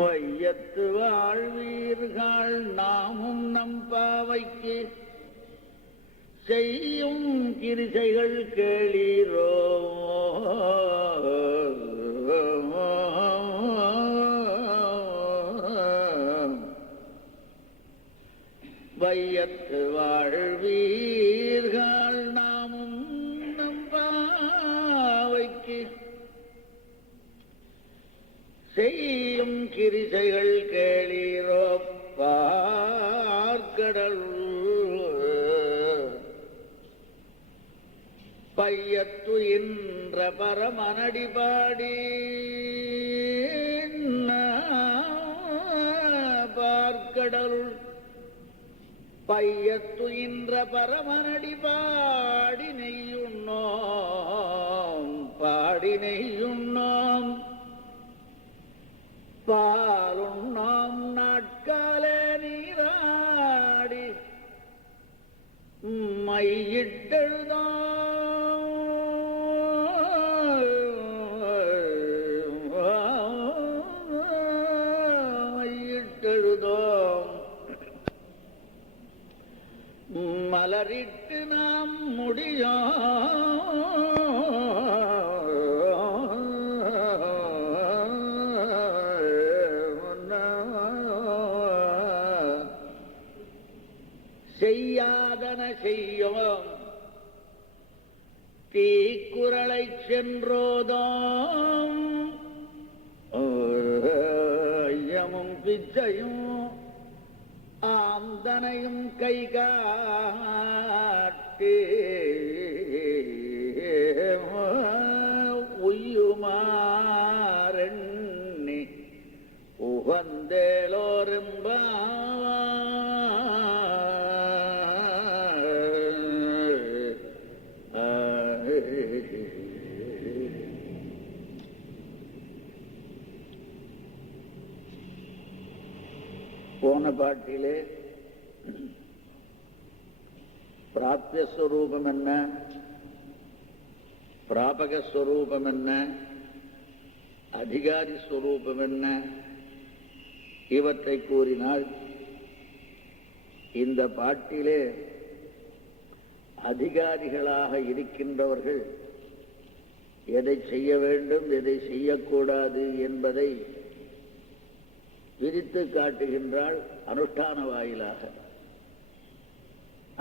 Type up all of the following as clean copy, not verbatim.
வையத்து வாழ்வீர்கள் நாமும் நம் பாவைக்கு செய்யும் கிரிசைகள் கேளீரோ. வையத்து வாழ்வீர்கள் நாமும் நம் பாவைக்கு செய்யும் கிரிசைகள் கேளீரோ. பார்க்கடல் பையத்து என்ற பரமனடி பாடி பார்க்கடல் பையத்து என்ற பரமனடி பாடி நெய்யுண்ணோம் பாலுண்ணோம் நாட்காலே நீராடி மையிட்டெழுதோம் மலரிட்டு நாம் முடியும் செய்யாதன செய்யோம் தீக்குறளை சென்றோதோம் ஐயமும் பிச்சையும் ஆந்தனையும் கைகாட்டி உய்யுமாறெண்ணி உகந்தேலோரெம்ப போன பாட்டிலே பிராப்தியஸ்வரூபம் என்ன, பிராபகஸ்வரூபம் என்ன, அதிகாரி ஸ்வரூபம் என்ன இவற்றை கூறினாள். இந்த பாட்டிலே அதிகாரிகளாக இருக்கின்றவர்கள் எதை செய்ய வேண்டும் எதை செய்யக்கூடாது என்பதை விரித்து காட்டுகின்றாள் அனுஷ்டான வாயிலாக.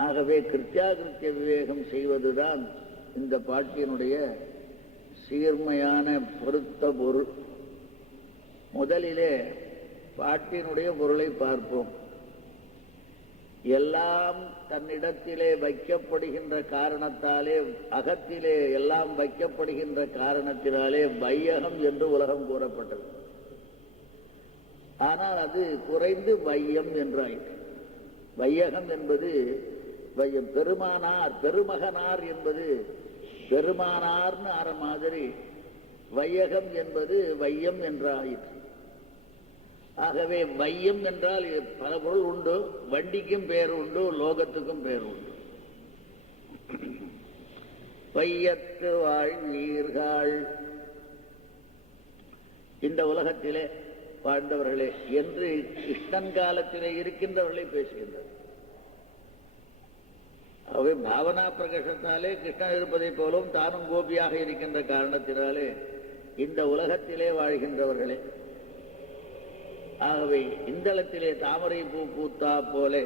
ஆகவே கிருத்தியாகிருத்திய விவேகம் செய்வதுதான் இந்த பாட்டினுடைய சீர்மையான பொருத்த பொருள். முதலிலே பாட்டினுடைய பொருளை பார்ப்போம். எல்லாம் தன்னிடத்திலே வைக்கப்படுகின்ற காரணத்தாலே, அகத்திலே எல்லாம் வைக்கப்படுகின்ற காரணத்தினாலே வையகம் என்று உலகம் கூறப்பட்டது. ஆனால் அது குறைந்து வையம் என்றாயிற்று. வையகம் என்பது பெருமானார், பெருமகனார் என்பது பெருமானார்னு ஆற மாதிரி வையகம் என்பது வையம் என்றாயிற்று. ஆகவே வையம் என்றால் பல பொருள் உண்டு. வண்டிக்கும் பெயர் உண்டு, லோகத்துக்கும் பெயர் உண்டு. வையத்து வாழ்வீர்கள், இந்த உலகத்திலே வாழ்ந்தவர்களே என்று கிருஷ்ணன் காலத்திலே இருக்கின்றவர்களை பேசுகின்றார். அவை பாவனா பிரகசத்தாலே கிருஷ்ணன் இருப்பதை போலும் தானும் கோபியாக இருக்கின்ற காரணத்தினாலே இந்த உலகத்திலே வாழ்கின்றவர்களே. ஆகவே இந்தளத்திலே தாமரை பூ பூத்தா போலே,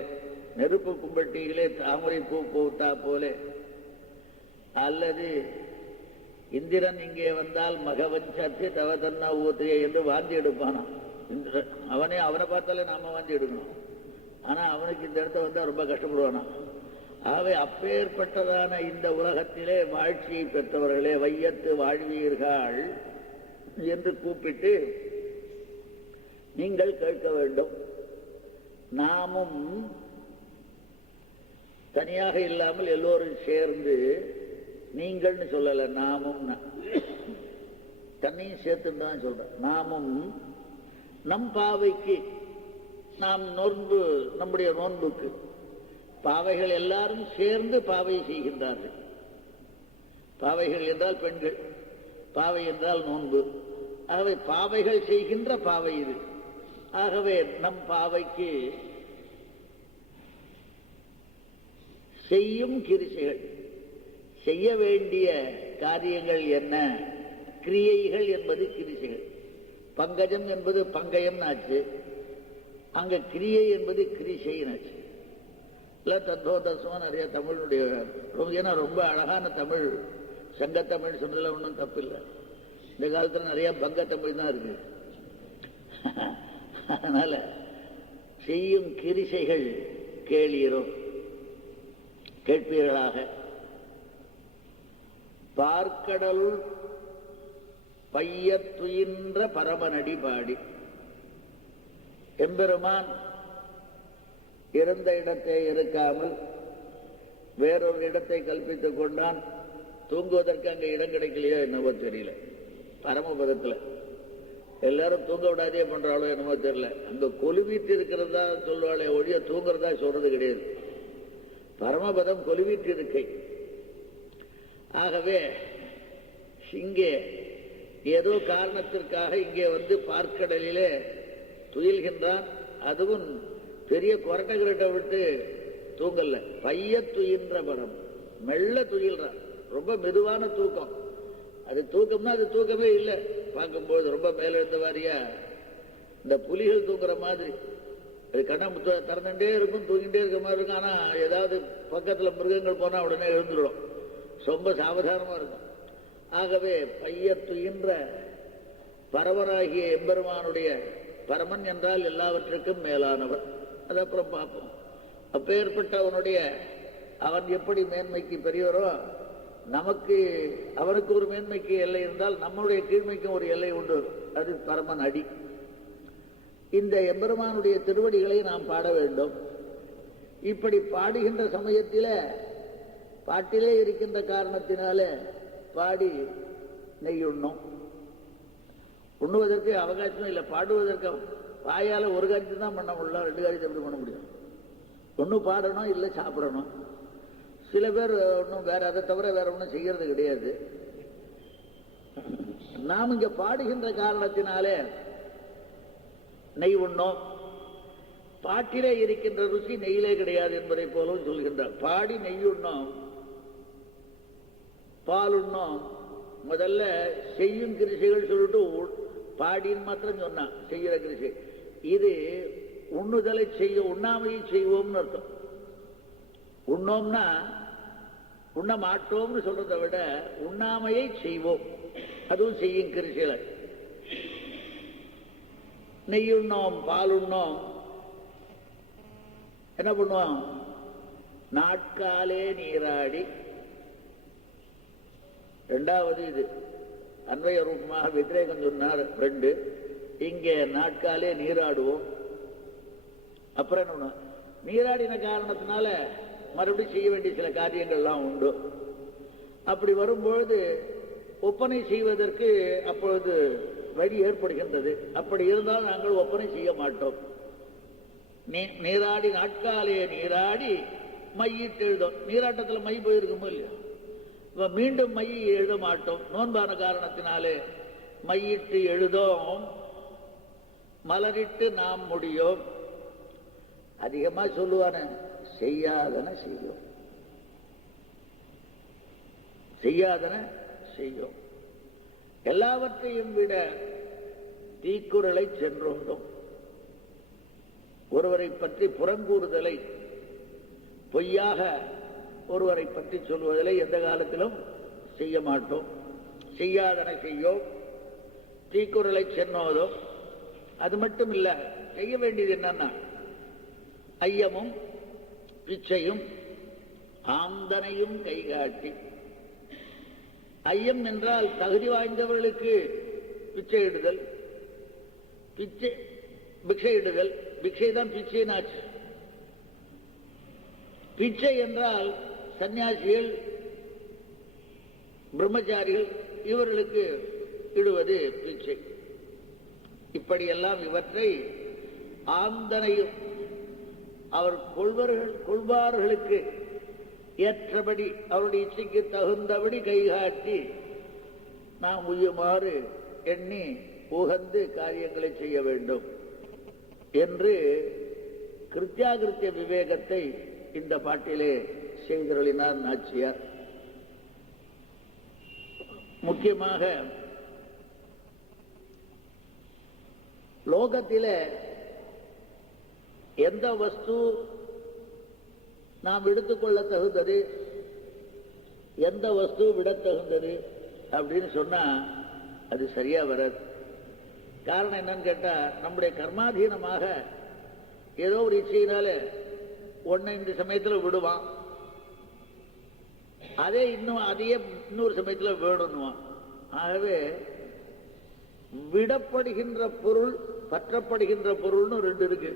நெருப்பு கும்பட்டியிலே தாமரை பூ பூத்தா போலே, அல்லது இந்திரன் இங்கே வந்தால் மகவஞ்சத்து தவதன்னா ஊத்திய என்று வாந்தி எடுப்பானாம். அவனை பார்த்தாலே நாம வாந்தி எடுக்கணும். ஆனா அவனுக்கு இந்த இடத்த வந்தா ரொம்ப கஷ்டப்படுவானா. ஆகவே அப்பேற்பட்டதான இந்த உலகத்திலே வாழ்ச்சியை பெற்றவர்களே வையத்து வாழ்வீர்கள் என்று கூப்பிட்டு நீங்கள் கேட்க வேண்டும். நாமும் தனியாக இல்லாமல் எல்லோரும் சேர்ந்து, நீங்கள்னு சொல்லல, நாமும் தன்னையும் சேர்த்துன்னு தான் சொல்றேன். நாமும் நம் பாவைக்கு, நாம் நோன்பு, நம்முடைய நோன்புக்கு பாவைகள் எல்லாரும் சேர்ந்து பாவை செய்கின்றார்கள். பாவைகள் என்றால் பெண்கள், பாவை என்றால் நோன்பு. ஆகவே பாவைகள் செய்கின்ற பாவை இது. ஆகவே நம் பாவைக்கு செய்யும் கிரிசைகள், செய்ய வேண்டிய காரியங்கள் என்ன, கிரியைகள் என்பது கிரிசைகள். பங்கஜம் என்பது பங்கயம் ஆச்சு, அங்க கிரியை என்பது கிரிசைனாச்சு. இல்லை தத்வோதர்சமாக நிறைய தமிழுடைய ஏன்னா ரொம்ப அழகான தமிழ், சங்கத்தமிழ் சொன்னதில் ஒன்றும் தப்பு இல்லை. இந்த காலத்தில் நிறைய பங்க தமிழ் தான் இருக்கு. அதனால செய்யும் கிரிசைகள் கேளீரோ, கேட்பீர்களாக. பார்க்கடலுள் பையத்துயின்ற பரமனடி பாடி. எம்பெருமான் இருந்த இடத்தை இருக்காமல் வேறொரு இடத்தை கல்பித்துக் கொண்டான். தூங்குவதற்கு அங்கே இடம் கிடைக்கலையோ என்னவோ தெரியல. பரமபதத்தில் எல்லாரும் தூங்க விடாதே பண்றாளோ என்னவோ தெரியல. அங்க கொலுவீட்டு இருக்கிறதா சொல்லுவாளே ஒழிய தூங்குறதா சொல்றது கிடையாது. பரமபதம் கொலுவீட்டு இருக்கை. ஆகவே இங்கே ஏதோ காரணத்திற்காக இங்கே வந்து பார்க்கடலிலே துயில்கின்றான். அதுவும் பெரிய கொரட்டை விட்டு தூங்கல்ல, பைய துயின்ற பரம், மெல்ல துயில்றான். ரொம்ப மெதுவான தூக்கம். அது தூக்கம்னா அது தூக்கமே இல்லை. பார்க்கும்போது ரொம்ப மேல இருந்த வாரியா இந்த புலிகள் தூங்குற மாதிரி அது கண்ணை திறந்துட்டே இருக்கும், தூங்கிட்டே இருக்க மாதிரி இருக்கும். ஆனா ஏதாவது பக்கத்துல மிருகங்கள் போனா உடனே எழுந்துடும். ரொம்ப சாவதானமா இருக்கும். ஆகவே பையத்துயின்ற பரவராகிய எம்பெருமானுடைய, பரமன் என்றால் எல்லாவற்றுக்கும் மேலானவர், அது அப்புறம் பார்ப்போம். அப்பேற்பட்டவனுடைய அவன் எப்படி மேன்மைக்கு பெரியவரோ நமக்கு அவனுக்கு ஒரு மேன்மைக்கு எல்லை இருந்தால் நம்முடைய கீழ்மைக்கும் ஒரு எல்லை உண்டு. அது பரமன் அடி. இந்த எம்பெருமானுடைய திருவடிகளை நாம் பாட வேண்டும். இப்படி பாடுகின்ற சமயத்தில் பாட்டிலே இருக்கின்ற காரணத்தினால பாடி நெய்யுண்ணும். உண்ணுவதற்கு அவகாசமே இல்லை. பாடுவதற்கு வாயால் ஒரு காரியத்தை தான் பண்ண முடியல, ரெண்டு காரியத்தை எப்படி பண்ண முடியும்? ஒன்று பாடணும், இல்லை சாப்பிடணும். சில பேர் ஒன்றும் வேற அதை தவிர வேற ஒன்றும் செய்யறது கிடையாது. நாம் இங்க பாடுகின்ற காரணத்தினாலே நெய் உண்ணோம். பாட்டிலே இருக்கின்ற ருசி நெய்யிலே கிடையாது என்பதை போலவும் சொல்கின்றார். பாடி நெய்யுண்ணோம், பால் உண்ணோம். முதல்ல செய்யும் கிருஷிகள் சொல்லிட்டு பாடின்னு மாத்திரம் சொன்னான். செய்கிற கிருஷி இது உண்ணுதலை செய்ய, உண்ணாமையை செய்வோம்னு அர்த்தம். உண்ணோம்னா உண்ண மாட்டோம்னு சொல்றதை விட உண்ணாமையை செய்வோம், அதுவும் செய்யும் கிருஷிகள். நெய்யுண்ணோம், பால் உண்ணோம். என்ன பண்ணுவோம்? நாட்காலே நீராடி. ரெண்டாவது இது அன்வய ரூபமாக வித்ரேகம் சொன்னார். ரெண்டு இங்கே நாட்காலே நீராடுவோம். அப்புறம் என்ன, நீராடின காரணத்தினால மறுபடியும் செய்ய வேண்டிய சில காரியங்கள்லாம் உண்டு. அப்படி வரும்பொழுது ஒப்பனை செய்வதற்கு அப்பொழுது வழி ஏற்படுகின்றது. அப்படி இருந்தால் நாங்கள் ஒப்பனை செய்ய மாட்டோம். நீராடி நாட்காலே நீராடி மையிட்டு எழுதும். நீராட்டத்தில் மை போயிருக்குமோ இல்லையா? மீண்டும் மை எழுத மாட்டோம். நோன்பான காரணத்தினாலே மையிட்டு எழுதோம், மலரிட்டு நாம் முடியும். அதிகமா சொல்லுவான செய்யாதன செய்யும், செய்யாதன செய்யும். எல்லாவற்றையும் விட தீக்குறளை சென்றோண்டும். ஒருவரை பற்றி புறங்கூறுதலை, பொய்யாக ஒருவரை பற்றி சொல்வதில்லை, எந்த காலத்திலும் செய்ய மாட்டோம். செய்யாதன செய்யோம், தீக்குறளை சென்னோதும். அது மட்டும் இல்ல, செய்ய வேண்டியது என்னன்னா ஐயமும் பிச்சையும் ஆந்தனையும் கைகாட்டி. ஐயம் என்றால் தகுதி வாய்ந்தவர்களுக்கு பிச்சையிடுதல், பிச்சையிடுதல். பிச்சை தான் பிச்சைனாச்சு. பிச்சை என்றால் சன்னியாசிகள், பிரம்மச்சாரிகள் இவர்களுக்கு இடுவது பிச்சை. இப்படியெல்லாம் இவற்றை ஆந்தனையும் அவர் கொள்வார்களுக்கு ஏற்றபடி, அவருடைய இச்சைக்கு தகுந்தபடி கைகாட்டி நாம் உய்யுமாறு எண்ணி உகந்து காரியங்களை செய்ய வேண்டும் என்று கிருத்தியாகிருத்திய விவேகத்தை இந்த பாட்டிலே செய்தருளினார் நாச்சியார். முக்கியமாக லோகத்திலே எந்த வஸ்து நாம் எடுத்துக்கொள்ள தகுந்தது, எந்த வஸ்து விட தகுந்தது அப்படின்னு சொன்னா அது சரியா வராது. காரணம் என்னன்னு கேட்டா, நம்முடைய கர்மாதீனமாக ஏதோ ஒரு இச்சையினால ஒன்னை இந்த சமயத்தில் விடுவான், அதையே இன்னொரு சமயத்தில் வேணும்னுவான். ஆகவே விடப்படுகின்ற பொருள் பற்றப்படுகின்ற பொருள்னு ரெண்டு இருக்கு.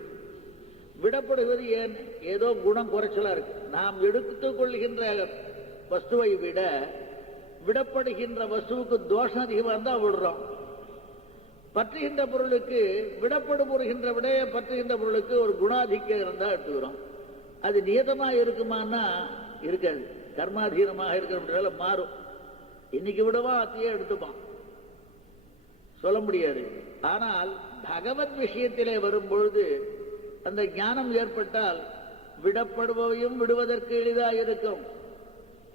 விடப்படுவது ஏன்? ஏதோ குணம் குறைச்சலா இருக்கு. நாம் எடுத்துக் கொள்கின்ற வஸ்துவை விட விடப்படுகின்ற வஸ்துவுக்கு தோஷம் அதிகமாக இருந்தா விடுறோம். பற்றுகின்ற பொருளுக்கு விடப்படுகின்ற விடைய பற்றுகின்ற பொருளுக்கு ஒரு குணாதிக்கம் இருந்தா எடுத்துக்கிறோம். அது நியதமா இருக்குமான்னா இருக்காது. கர்மாதீனமாக இருக்கிற மாறும். இன்னைக்கு விடுவா அத்தையே எடுத்துப்பான், சொல்ல முடியாது. ஆனால் பகவத் விஷயத்திலே வரும்பொழுது அந்த ஞானம் ஏற்பட்டால் விடப்படுபவையும் விடுவதற்கு எளிதாக இருக்கும்,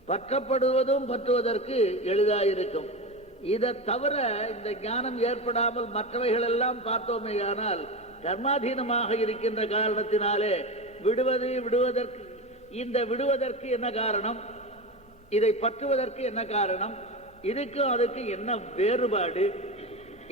பற்றப்படுவதும் பற்றுவதற்கு எளிதாக இருக்கும். இதை தவிர இந்த ஞானம் ஏற்படாமல் மற்றவைகள் எல்லாம் பார்த்தோமே, ஆனால் கர்மாதீனமாக இருக்கின்ற காரணத்தினாலே விடுவதற்கு இந்த விடுவதற்கு என்ன காரணம், இதை பற்றுவதற்கு என்ன காரணம், இதுக்கும் அதுக்கு என்ன வேறுபாடு,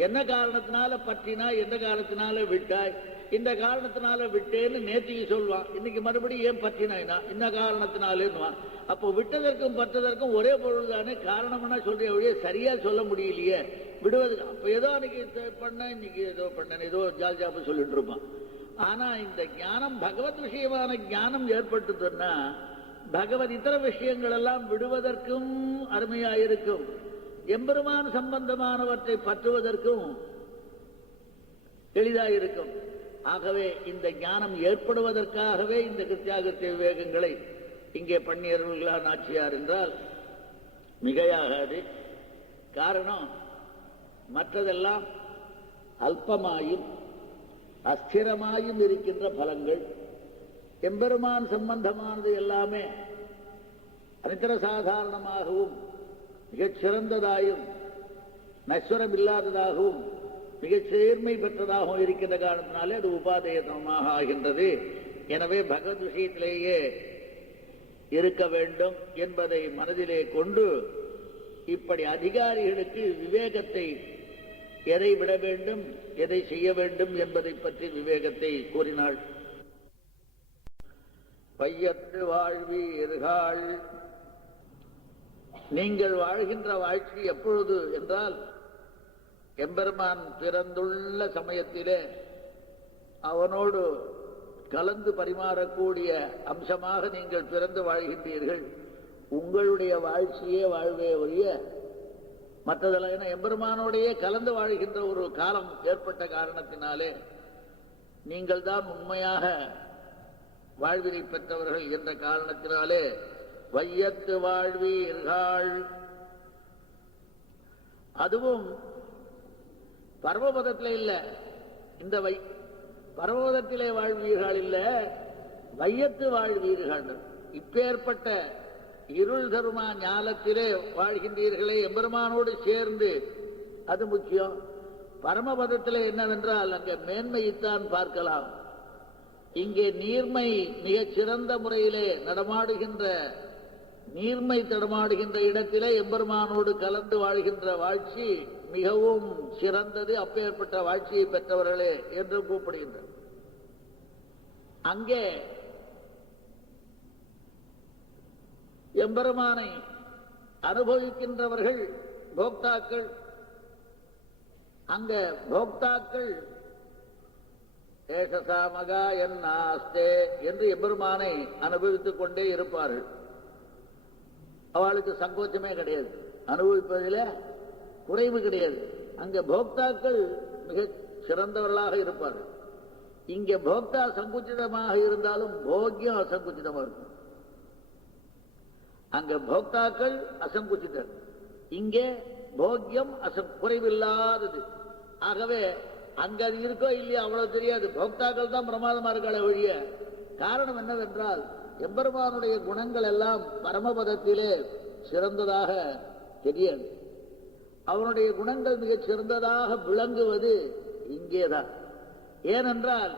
என்ன காரணத்தினால பற்றினா, எந்த காரணத்தினால விட்டாய், இந்த காரணத்தினால விட்டேன்னு நேற்றுக்கு சொல்வான், இன்னைக்கு மறுபடியும் ஏன் பற்றினாய்னா இந்த காரணத்தினாலேன்னுவான். அப்போ விட்டதற்கும் பற்றதற்கும் ஒரே பொருள் தானே, காரணம்னா சொல்றேன் ஒழிய சரியா சொல்ல முடியலையே விடுவதுக்கு. அப்போ ஏதோ அன்னைக்கு பண்ண, இன்னைக்கு ஏதோ பண்ண, ஏதோ ஜால்ஜாப்பு சொல்லிட்டு இருப்பான். ஆனா இந்த ஞானம் பகவத் விஷயமான ஞானம் ஏற்பட்டுதுன்னா பகவத் இதர விஷயங்கள் எல்லாம் விடுவதற்கும் அருமையாயிருக்கும், எம்பெருமான் சம்பந்தமானவற்றை பற்றுவதற்கும் எளிதாயிருக்கும். ஆகவே இந்த ஞானம் ஏற்படுவதற்காகவே இந்த கிருத்தியாகிருத்திய விவேகங்களை இங்கே பண்ணியவர்களார் நாச்சியார் என்றால் மிகையாகாது. காரணம், மற்றதெல்லாம் அல்பமாயும் அஸ்திரமாயும் இருக்கின்ற பலங்கள். எம்பெருமான் சம்பந்தமானது எல்லாமே அனித்தர சாதாரணமாகவும் மிகச் சிறந்ததாயும் நஸ்வரம் இல்லாததாகவும் மிகச் சேர்மை பெற்றதாகவும் இருக்கின்ற காரணத்தினாலே அது உபாதேயமாக ஆகின்றது. எனவே பகவத் விஷயத்திலேயே இருக்க வேண்டும் என்பதை மனதிலே கொண்டு இப்படி அதிகாரிகளுக்கு விவேகத்தை, எதை விட வேண்டும் எதை செய்ய வேண்டும் என்பதை பற்றி விவேகத்தை கூறினாள். பையத்து வாழ்வீர்கள், நீங்கள் வாழ்கின்ற வாழ்க்கை எப்பொழுது என்றால் எம்பெருமான் பிறந்துள்ள சமயத்திலே அவனோடு கலந்து பரிமாறக்கூடிய அம்சமாக நீங்கள் பிறந்து வாழ்கின்றீர்கள். உங்களுடைய வாழ்க்கையே வாழ்வே ஒழிய மற்றதெல்லாம், ஏன்னா எம்பெருமானோடையே கலந்து வாழ்கின்ற ஒரு காலம் ஏற்பட்ட காரணத்தினாலே நீங்கள் தான் உண்மையாக வாழ்வினை பெற்றவர்கள் என்ற காரணத்தினாலே வையத்து வாழ்வீர்கள். அதுவும் பரமபதத்தில் இல்ல, இந்த பரமபதத்திலே வாழ்வீர்கள் இல்ல, வையத்து வாழ்வீர்கள். இப்பேற்பட்ட இருள் தருமா ஞானத்திலே வாழ்கின்றீர்களே எம்பெருமானோடு சேர்ந்து, அது முக்கியம். பரமபதத்திலே என்னவென்றால் அங்கே மேன்மையைத்தான் பார்க்கலாம். இங்கே நீர்மை மிகச் சிறந்த முறையிலே நடமாடுகின்ற, நீர்மை தடமாடுகின்ற இடத்திலே எம்பெருமானோடு கலந்து வாழ்கின்ற வாழ்ச்சி மிகவும் சிறந்தது. அப்பேற்பட்ட வாழ்ச்சியை பெற்றவர்களே என்று கூப்பிடுகின்றனர். அங்கே எம்பெருமானை அனுபவிக்கின்றவர்கள் போக்தாக்கள். அங்க போக்தாக்கள் ஏஷசாமகா என்னாஸ்தே என்று எம்பெருமானை அனுபவித்துக் கொண்டே இருப்பார்கள். அவளுக்கு சங்கோச்சமே கிடையாது, அனுபவிப்பதில் குறைவு கிடையாது. அங்க போக்தாக்கள் மிக சிறந்தவர்களாக இருப்பார்கள். இங்க போக்தா சங்குச்சிதமாக இருந்தாலும் போக்கியம் அசங்குச்சிதமாக இருக்கும். அங்க போக்தாக்கள் அசங்குச்சிதர், இங்கே போக்கியம் குறைவில்லாதது. ஆகவே அங்க அது இருக்கோ இல்லையோ அவ்வளவு தெரியாது. போக்தாக்கள் தான் பிரமாதமா இருக்காளே ஒழிய. காரணம் என்னவென்றால் எம்பெருமானுடைய குணங்கள் எல்லாம் பரமபதத்திலே சிறந்ததாக தெரியாது. அவனுடைய குணங்கள் மிகச் சிறந்ததாக விளங்குவது இங்கேதான். ஏனென்றால்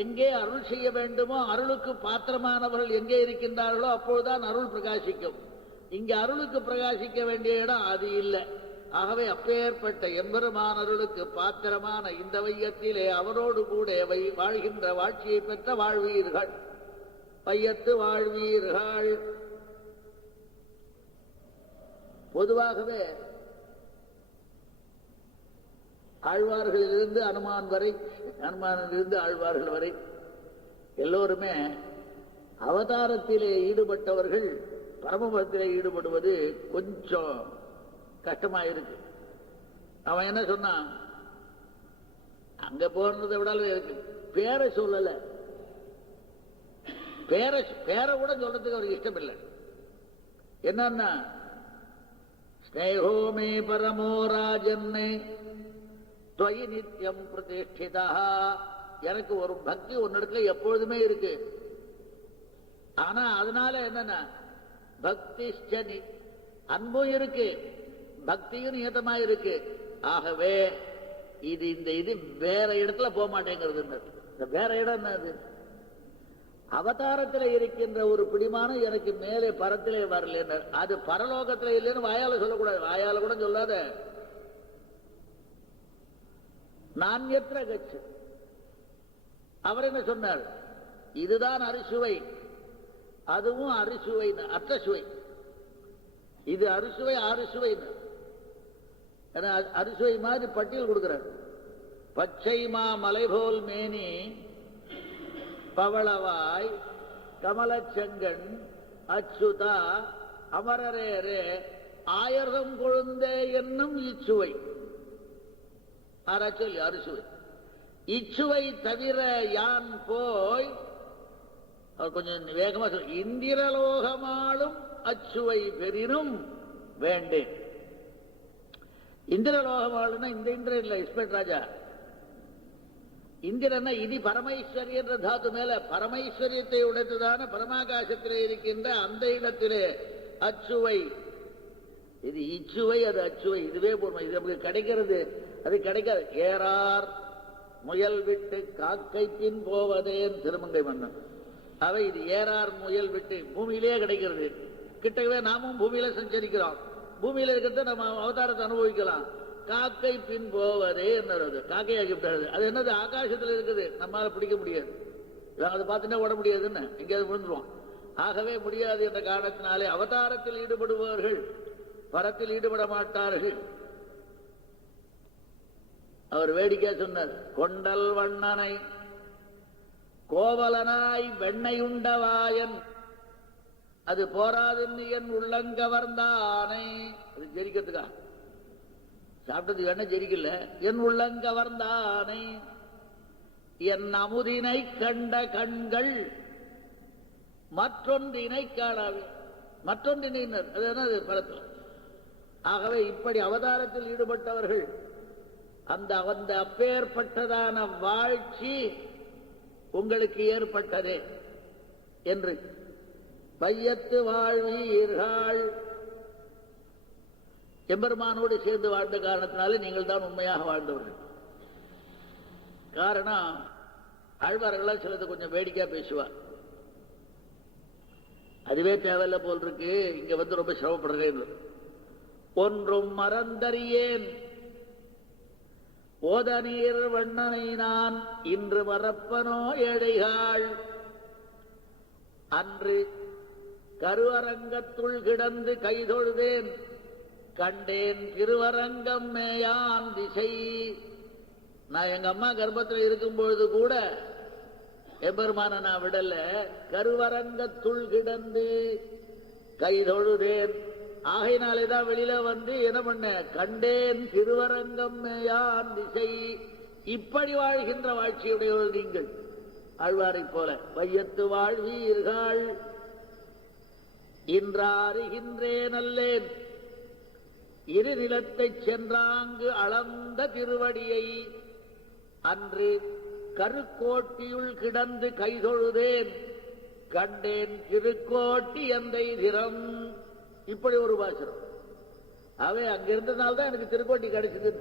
எங்கே அருள் செய்ய வேண்டுமோ, அருளுக்கு பாத்திரமானவர்கள் எங்கே இருக்கின்றார்களோ அப்பொழுதுதான் அருள் பிரகாசிக்கும். இங்க அருளுக்கு பிரகாசிக்க வேண்டிய இடம் அது இல்லை. ஆகவே அப்பேற்பட்ட எம்பெருமான் அருளுக்கு பாத்திரமான இந்த வையத்திலே அவரோடு கூட வாழ்கின்ற வாழ்ச்சியை பெற்ற வாழ்வீர்கள், வையத்து வாழ்வீர்கள். பொதுவாகவே ஆழ்வார்களிலிருந்து அனுமான் வரை, அனுமானிலிருந்து ஆழ்வார்கள் வரை எல்லோருமே அவதாரத்திலே ஈடுபட்டவர்கள் பரமபதத்திலே ஈடுபடுவது கொஞ்சம் கஷ்டமாயிருக்கு. அவன் என்ன சொன்னான், அங்க போனதை விட பேரை சொல்லல, பேரை கூட சொல்றதுக்கு அவருக்கு இஷ்டம் இல்லை. என்னன்னா ஸ்நேகோமே பரமோ ராஜன்னே துவயி நித்யம் பிரதிஷ்டிதா. எனக்கு ஒரு பக்தி ஒன்னிடத்துல எப்பொழுதுமே இருக்கு. ஆனா அதனால என்னன்னா பக்தி அன்பும் இருக்கு, பக்தியும் நியதமா இருக்கு. ஆகவே இந்த இது வேற இடத்துல போக மாட்டேங்கிறது. இந்த வேற இடம் என்னது, அவதாரத்தில் இருக்கின்ற ஒரு பிடிமானம் எனக்கு மேலே பரத்திலே வரல, அது பரலோகத்தில் இல்லைன்னு வாயால சொல்லக்கூடாது. வாயால கூட சொல்லாத. நான் எത്ര கட்சி அவர் என்ன சொன்னார், இதுதான் அறுசுவை, அதுவும் அறுசுவை, அற்றசுவை. இது அறுசுவை ஆறுசுவை. அறுசுவை மாதிரி பட்டியல் கொடுக்கிறார். பச்சை மா மலைபோல் மேனி பவளவாய் கமலச்செங்கண் அச்சுதா அமரரேரே ஆயர்தம் கொழுந்தே என்னும் இச்சுவை. சொல்லி அறுசுவை. இச்சுவை தவிர யான் போய், அவர் கொஞ்சம் வேகமா சொல்ல, இந்திரலோகமாளும் அச்சுவை பெரினும் வேண்டேன். இந்திரலோகமாளுன்னா இந்த இந்திரன் இல்ல, இஸ்பெட் ராஜா. இந்திரன்னா இது பரமேஸ்வரி என்ற தாத்து மேல பரமேஸ்வரியத்தை உடைத்ததான பரமாகாசத்திலே இருக்கின்ற அந்த இடத்திலே அச்சுவை. இது இச்சுவை, அது அச்சுவை. இதுவே போடுவோம். இது நமக்கு கிடைக்கிறது, அது கிடைக்காது. ஏறார் முயல் விட்டு காக்கை பின் போவதேன் திருமங்கை மன்னன். அவை இது ஏறார் முயல் விட்டு பூமியிலேயே கிடைக்கிறது. கிட்டவே நாமும் பூமியில சஞ்சரிக்கிறோம். பூமியில இருக்கிறத நம்ம அவதாரத்தை அனுபவிக்கலாம். காக்கை பின் போவதே என்னது, காக்கையாகிவிட்டாரு. அது என்னது, ஆகாசத்தில் இருக்குது, நம்மளால பிடிக்க முடியாது. அதை பார்த்துட்டா ஓட முடியாதுன்னு எங்கேயாவது விழுந்துருவோம். ஆகவே முடியாது என்ற காரணத்தினாலே அவதாரத்தில் ஈடுபடுபவர்கள் பரத்தில் ஈடுபட மாட்டார்கள். அவர் வேடிக்கை சொன்னார், கொண்டல் வண்ணனை கோவலனாய் வெண்ணை உண்டவாயன் அது போராதுன்னு என் உள்ளங்கவர்ந்தானை. அது ஜெரிக்கிறதுக்கா சாப்பிட்டது வேணா ஜெரிக்கல. என் உள்ளங்கவர்ந்தானை என் அமுதினை கண்ட கண்கள் மற்றொன்றினை காணாவே. மற்றொன்றினர் அது என்னது பரத்தில். ஆகவே இப்படி அவதாரத்தில் ஈடுபட்டவர்கள் அந்த அப்பேற்பட்டதான வாழ்ச்சி உங்களுக்கு ஏற்பட்டதே என்று பையத்து வாழ்வீர்கள். எம்பெருமானோடு சேர்ந்து வாழ்ந்த காரணத்தினாலே நீங்கள் தான் உண்மையாக வாழ்ந்தவர்கள். காரணம் ஆழ்வார்களால் சிலது கொஞ்சம் வேடிக்கையா பேசுவார். அதுவே தேவையில்ல போல் இருக்கு, இங்க வந்து ரொம்ப சிரமப்படுறேன். ஒன்றும் மறந்தறியேன் ஓத நீர் வண்ணனை நான் இன்று மறப்பனோ ஏழைகள். அன்று கருவரங்கத்துள் கிடந்து கைதொழுதேன் கண்டேன் திருவரங்கம் மேயான் திசை. நான் எங்க அம்மா கர்ப்பத்தில் இருக்கும் பொழுது கூட எம்பெருமான நான் விடல, கருவரங்கத்துள் கிடந்து கைதொழுதேன். ஆகையினாலேதான் வெளியில வந்து என்ன பண்ண, கண்டேன் திருவரங்கம் மேயான் திசை. இப்படி வாழ்கின்ற வாழ்ச்சியுடையவர் நீங்கள் ஆழ்வாரை போல வையத்து வாழ்வீர்கள். இன்றறிகின்றேன் அல்லேன் இரு நிலத்தை சென்றாங்கு அளந்த திருவடியை அன்று கருக்கோட்டியுள் கிடந்து கைதொழுதேன் கண்டேன் திருக்கோட்டி எந்தை திறம். இப்படி ஒரு பாசுரம். அவை அங்கிருந்தனால்தான் எனக்கு திருக்கோட்டி கிடைச்சது.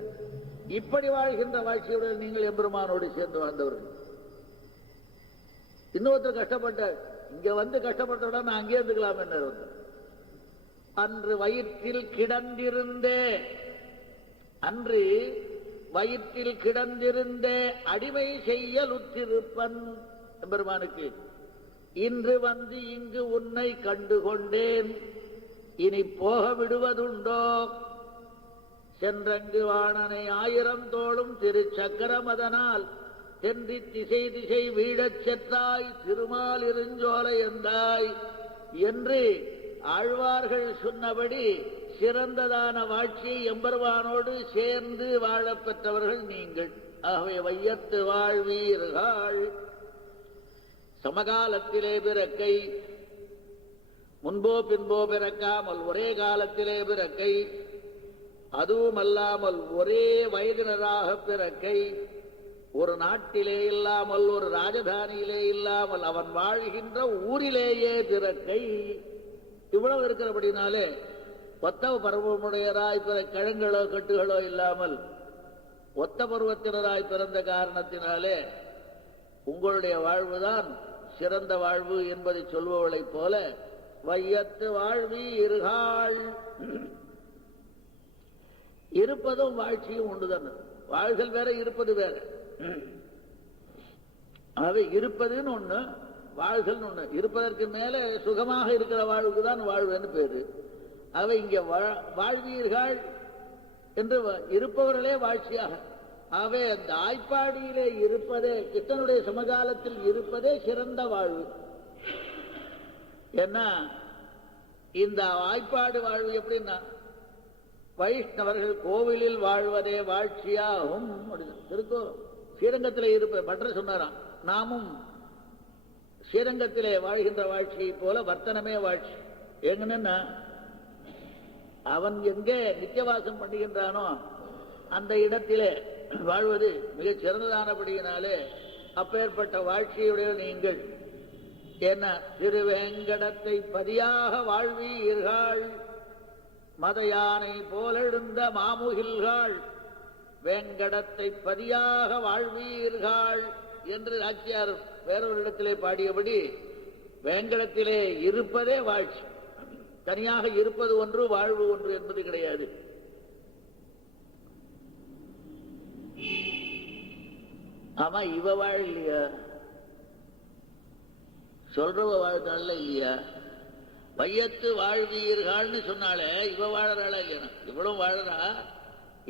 இப்படி வாழ்கின்ற வாழ்க்கையுடன் நீங்கள் எம்பெருமானோடு சேர்ந்து வாழ்ந்தவர்கள். இன்னொருத்தர் கஷ்டப்பட்ட இங்க வந்து கஷ்டப்பட்டோட நான் அங்கே இருந்துக்கலாம் என்ன. அன்று வயிற்றில் கிடந்திருந்தே அன்று வயிற்றில் கிடந்திருந்தே அடிமை செய்யலுற்றிருப்பன் எம்பெருமானுக்கு இன்று வந்து இங்கு உன்னை கண்டுகொண்டேன் இனி போக விடுவதுண்டோ சென்றங்கு வாணனை 1000 தோளும் திருச்சக்கரம் அதனால் தென்றி திசை திசை வீடச் செற்றாய் திருமால் இருஞ்சோலை எந்தாய் என்று ஆழ்வார்கள் சொன்னபடி சிறந்ததான வாழ்ச்சியை எம்பெருமானோடு சேர்ந்து வாழப் பெற்றவர்கள் நீங்கள். ஆகவே வையத்து வாழ்வீர்கள். சமகாலத்திலே பிறக்கை, முன்போ பின்போ பிறக்காமல் ஒரே காலத்திலே பிறக்கை, அதுவும் அல்லாமல் ஒரே வயதினராக பிறக்கை, ஒரு நாட்டிலே இல்லாமல் ஒரு ராஜதானியிலே இல்லாமல் அவன் வாழ்கின்ற ஊரிலேயே பிறக்கை. இவ்வளவு இருக்கிறபடினாலே ஒத்த பருவமுடையராய் பிற கிழங்களோ கட்டுகளோ இல்லாமல் ஒத்த பருவத்தினராய் பிறந்த காரணத்தினாலே உங்களுடைய வாழ்வுதான் சிறந்த வாழ்வு என்பதை சொல்பவளைப் போல வையத்து வாழ்வி இருகாள். இருப்பதும் வாழ்ச்சியும் ஒன்றுதான். வாழ்தல் வேற, இருப்பது வேற. ஆகவே இருப்பதுன்னு ஒண்ணு, வாழ்தல் ஒண்ணு. இருப்பதற்கு மேல சுகமாக இருக்கிற வாழ்வுக்குதான் வாழ்வுன்னு பேரு. ஆகவே இங்க வாழ்வீர்கள் என்று இருப்பவர்களே வாழ்ச்சியாக. ஆகவே அந்த ஆய்ப்பாடியிலே இருப்பதே, கிருஷ்ணனுடைய சமகாலத்தில் இருப்பதே சிறந்த வாழ்வு. ஏன்னா இந்த ஆய்ப்பாடு வாழ்வு எப்படின்னா, வைஷ்ணவர்கள் கோவிலில் வாழ்வதே வாழ்ச்சியாகும். திருக்கோலம் ஸ்ரீரங்கத்தில் இருப்ப பட்டர் சொன்னாராம், நாமும் ஸ்ரீரங்கத்திலே வாழ்கின்ற வாழ்ச்சியை போல வர்த்தனமே வாழ்ச்சி. எங்கன்னா அவன் எங்கே நித்தியவாசம் பண்ணுகின்றானோ அந்த இடத்திலே வாழ்வது மிகச் சிறந்ததானபடியினாலே அப்பேற்பட்ட வாழ்ச்சியுடைய நீங்கள் என்ன திருவேங்கடத்தை பதியாக வாழ்வீர்கள். மத யானை போலெழுந்த மாமுகில்கள் வேங்கடத்தை பதியாக வாழ்வீர்கள் என்று ஆச்சியார் வேறொரு இடத்திலே பாடியபடி வேங்கடத்திலே இருப்பதே வாழ்ச்சி. தனியாக இருப்பது ஒன்று, வாழ்வு ஒன்று என்பது கிடையாது. ஆமா, இவ வாழ இல்லையா, சொல்றவ வாழ்ந்தாள் இல்லையா? வையத்து வாழ்வீர்கள்னு சொன்னாலே இவ வாழறாளா இல்லையா? இவ்வளவு வாழறா.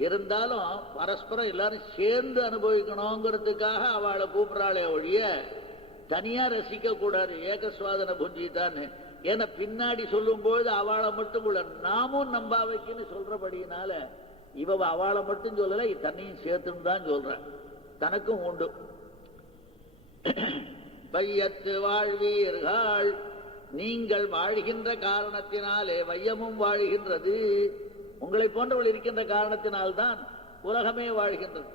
இருந்தாலும் பரஸ்பரம் எல்லாரும் சேர்ந்து அனுபவிக்கணுங்கிறதுக்காக அவளை கூப்பிடறாளே ஒழிய தனியா ரசிக்க கூடாது. ஏகசுவாதன புஞ்சித்தான்னு. ஏன்னா பின்னாடி சொல்லும்போது அவளை மட்டும் உள்ள நாமும் நம்பாவைக்குன்னு சொல்றபடியினால இவ அவளை மட்டும் சொல்லல, தன்னையும் சேர்த்துன்னு தான் சொல்றான். தனக்கும் உண்டு. வையத்து வாழ்வீர்கள், நீங்கள் வாழ்கின்ற காரணத்தினாலே வையமும் வாழ்கின்றது. உங்களை போன்றவள் இருக்கின்ற காரணத்தினால்தான் உலகமே வாழ்கின்றது.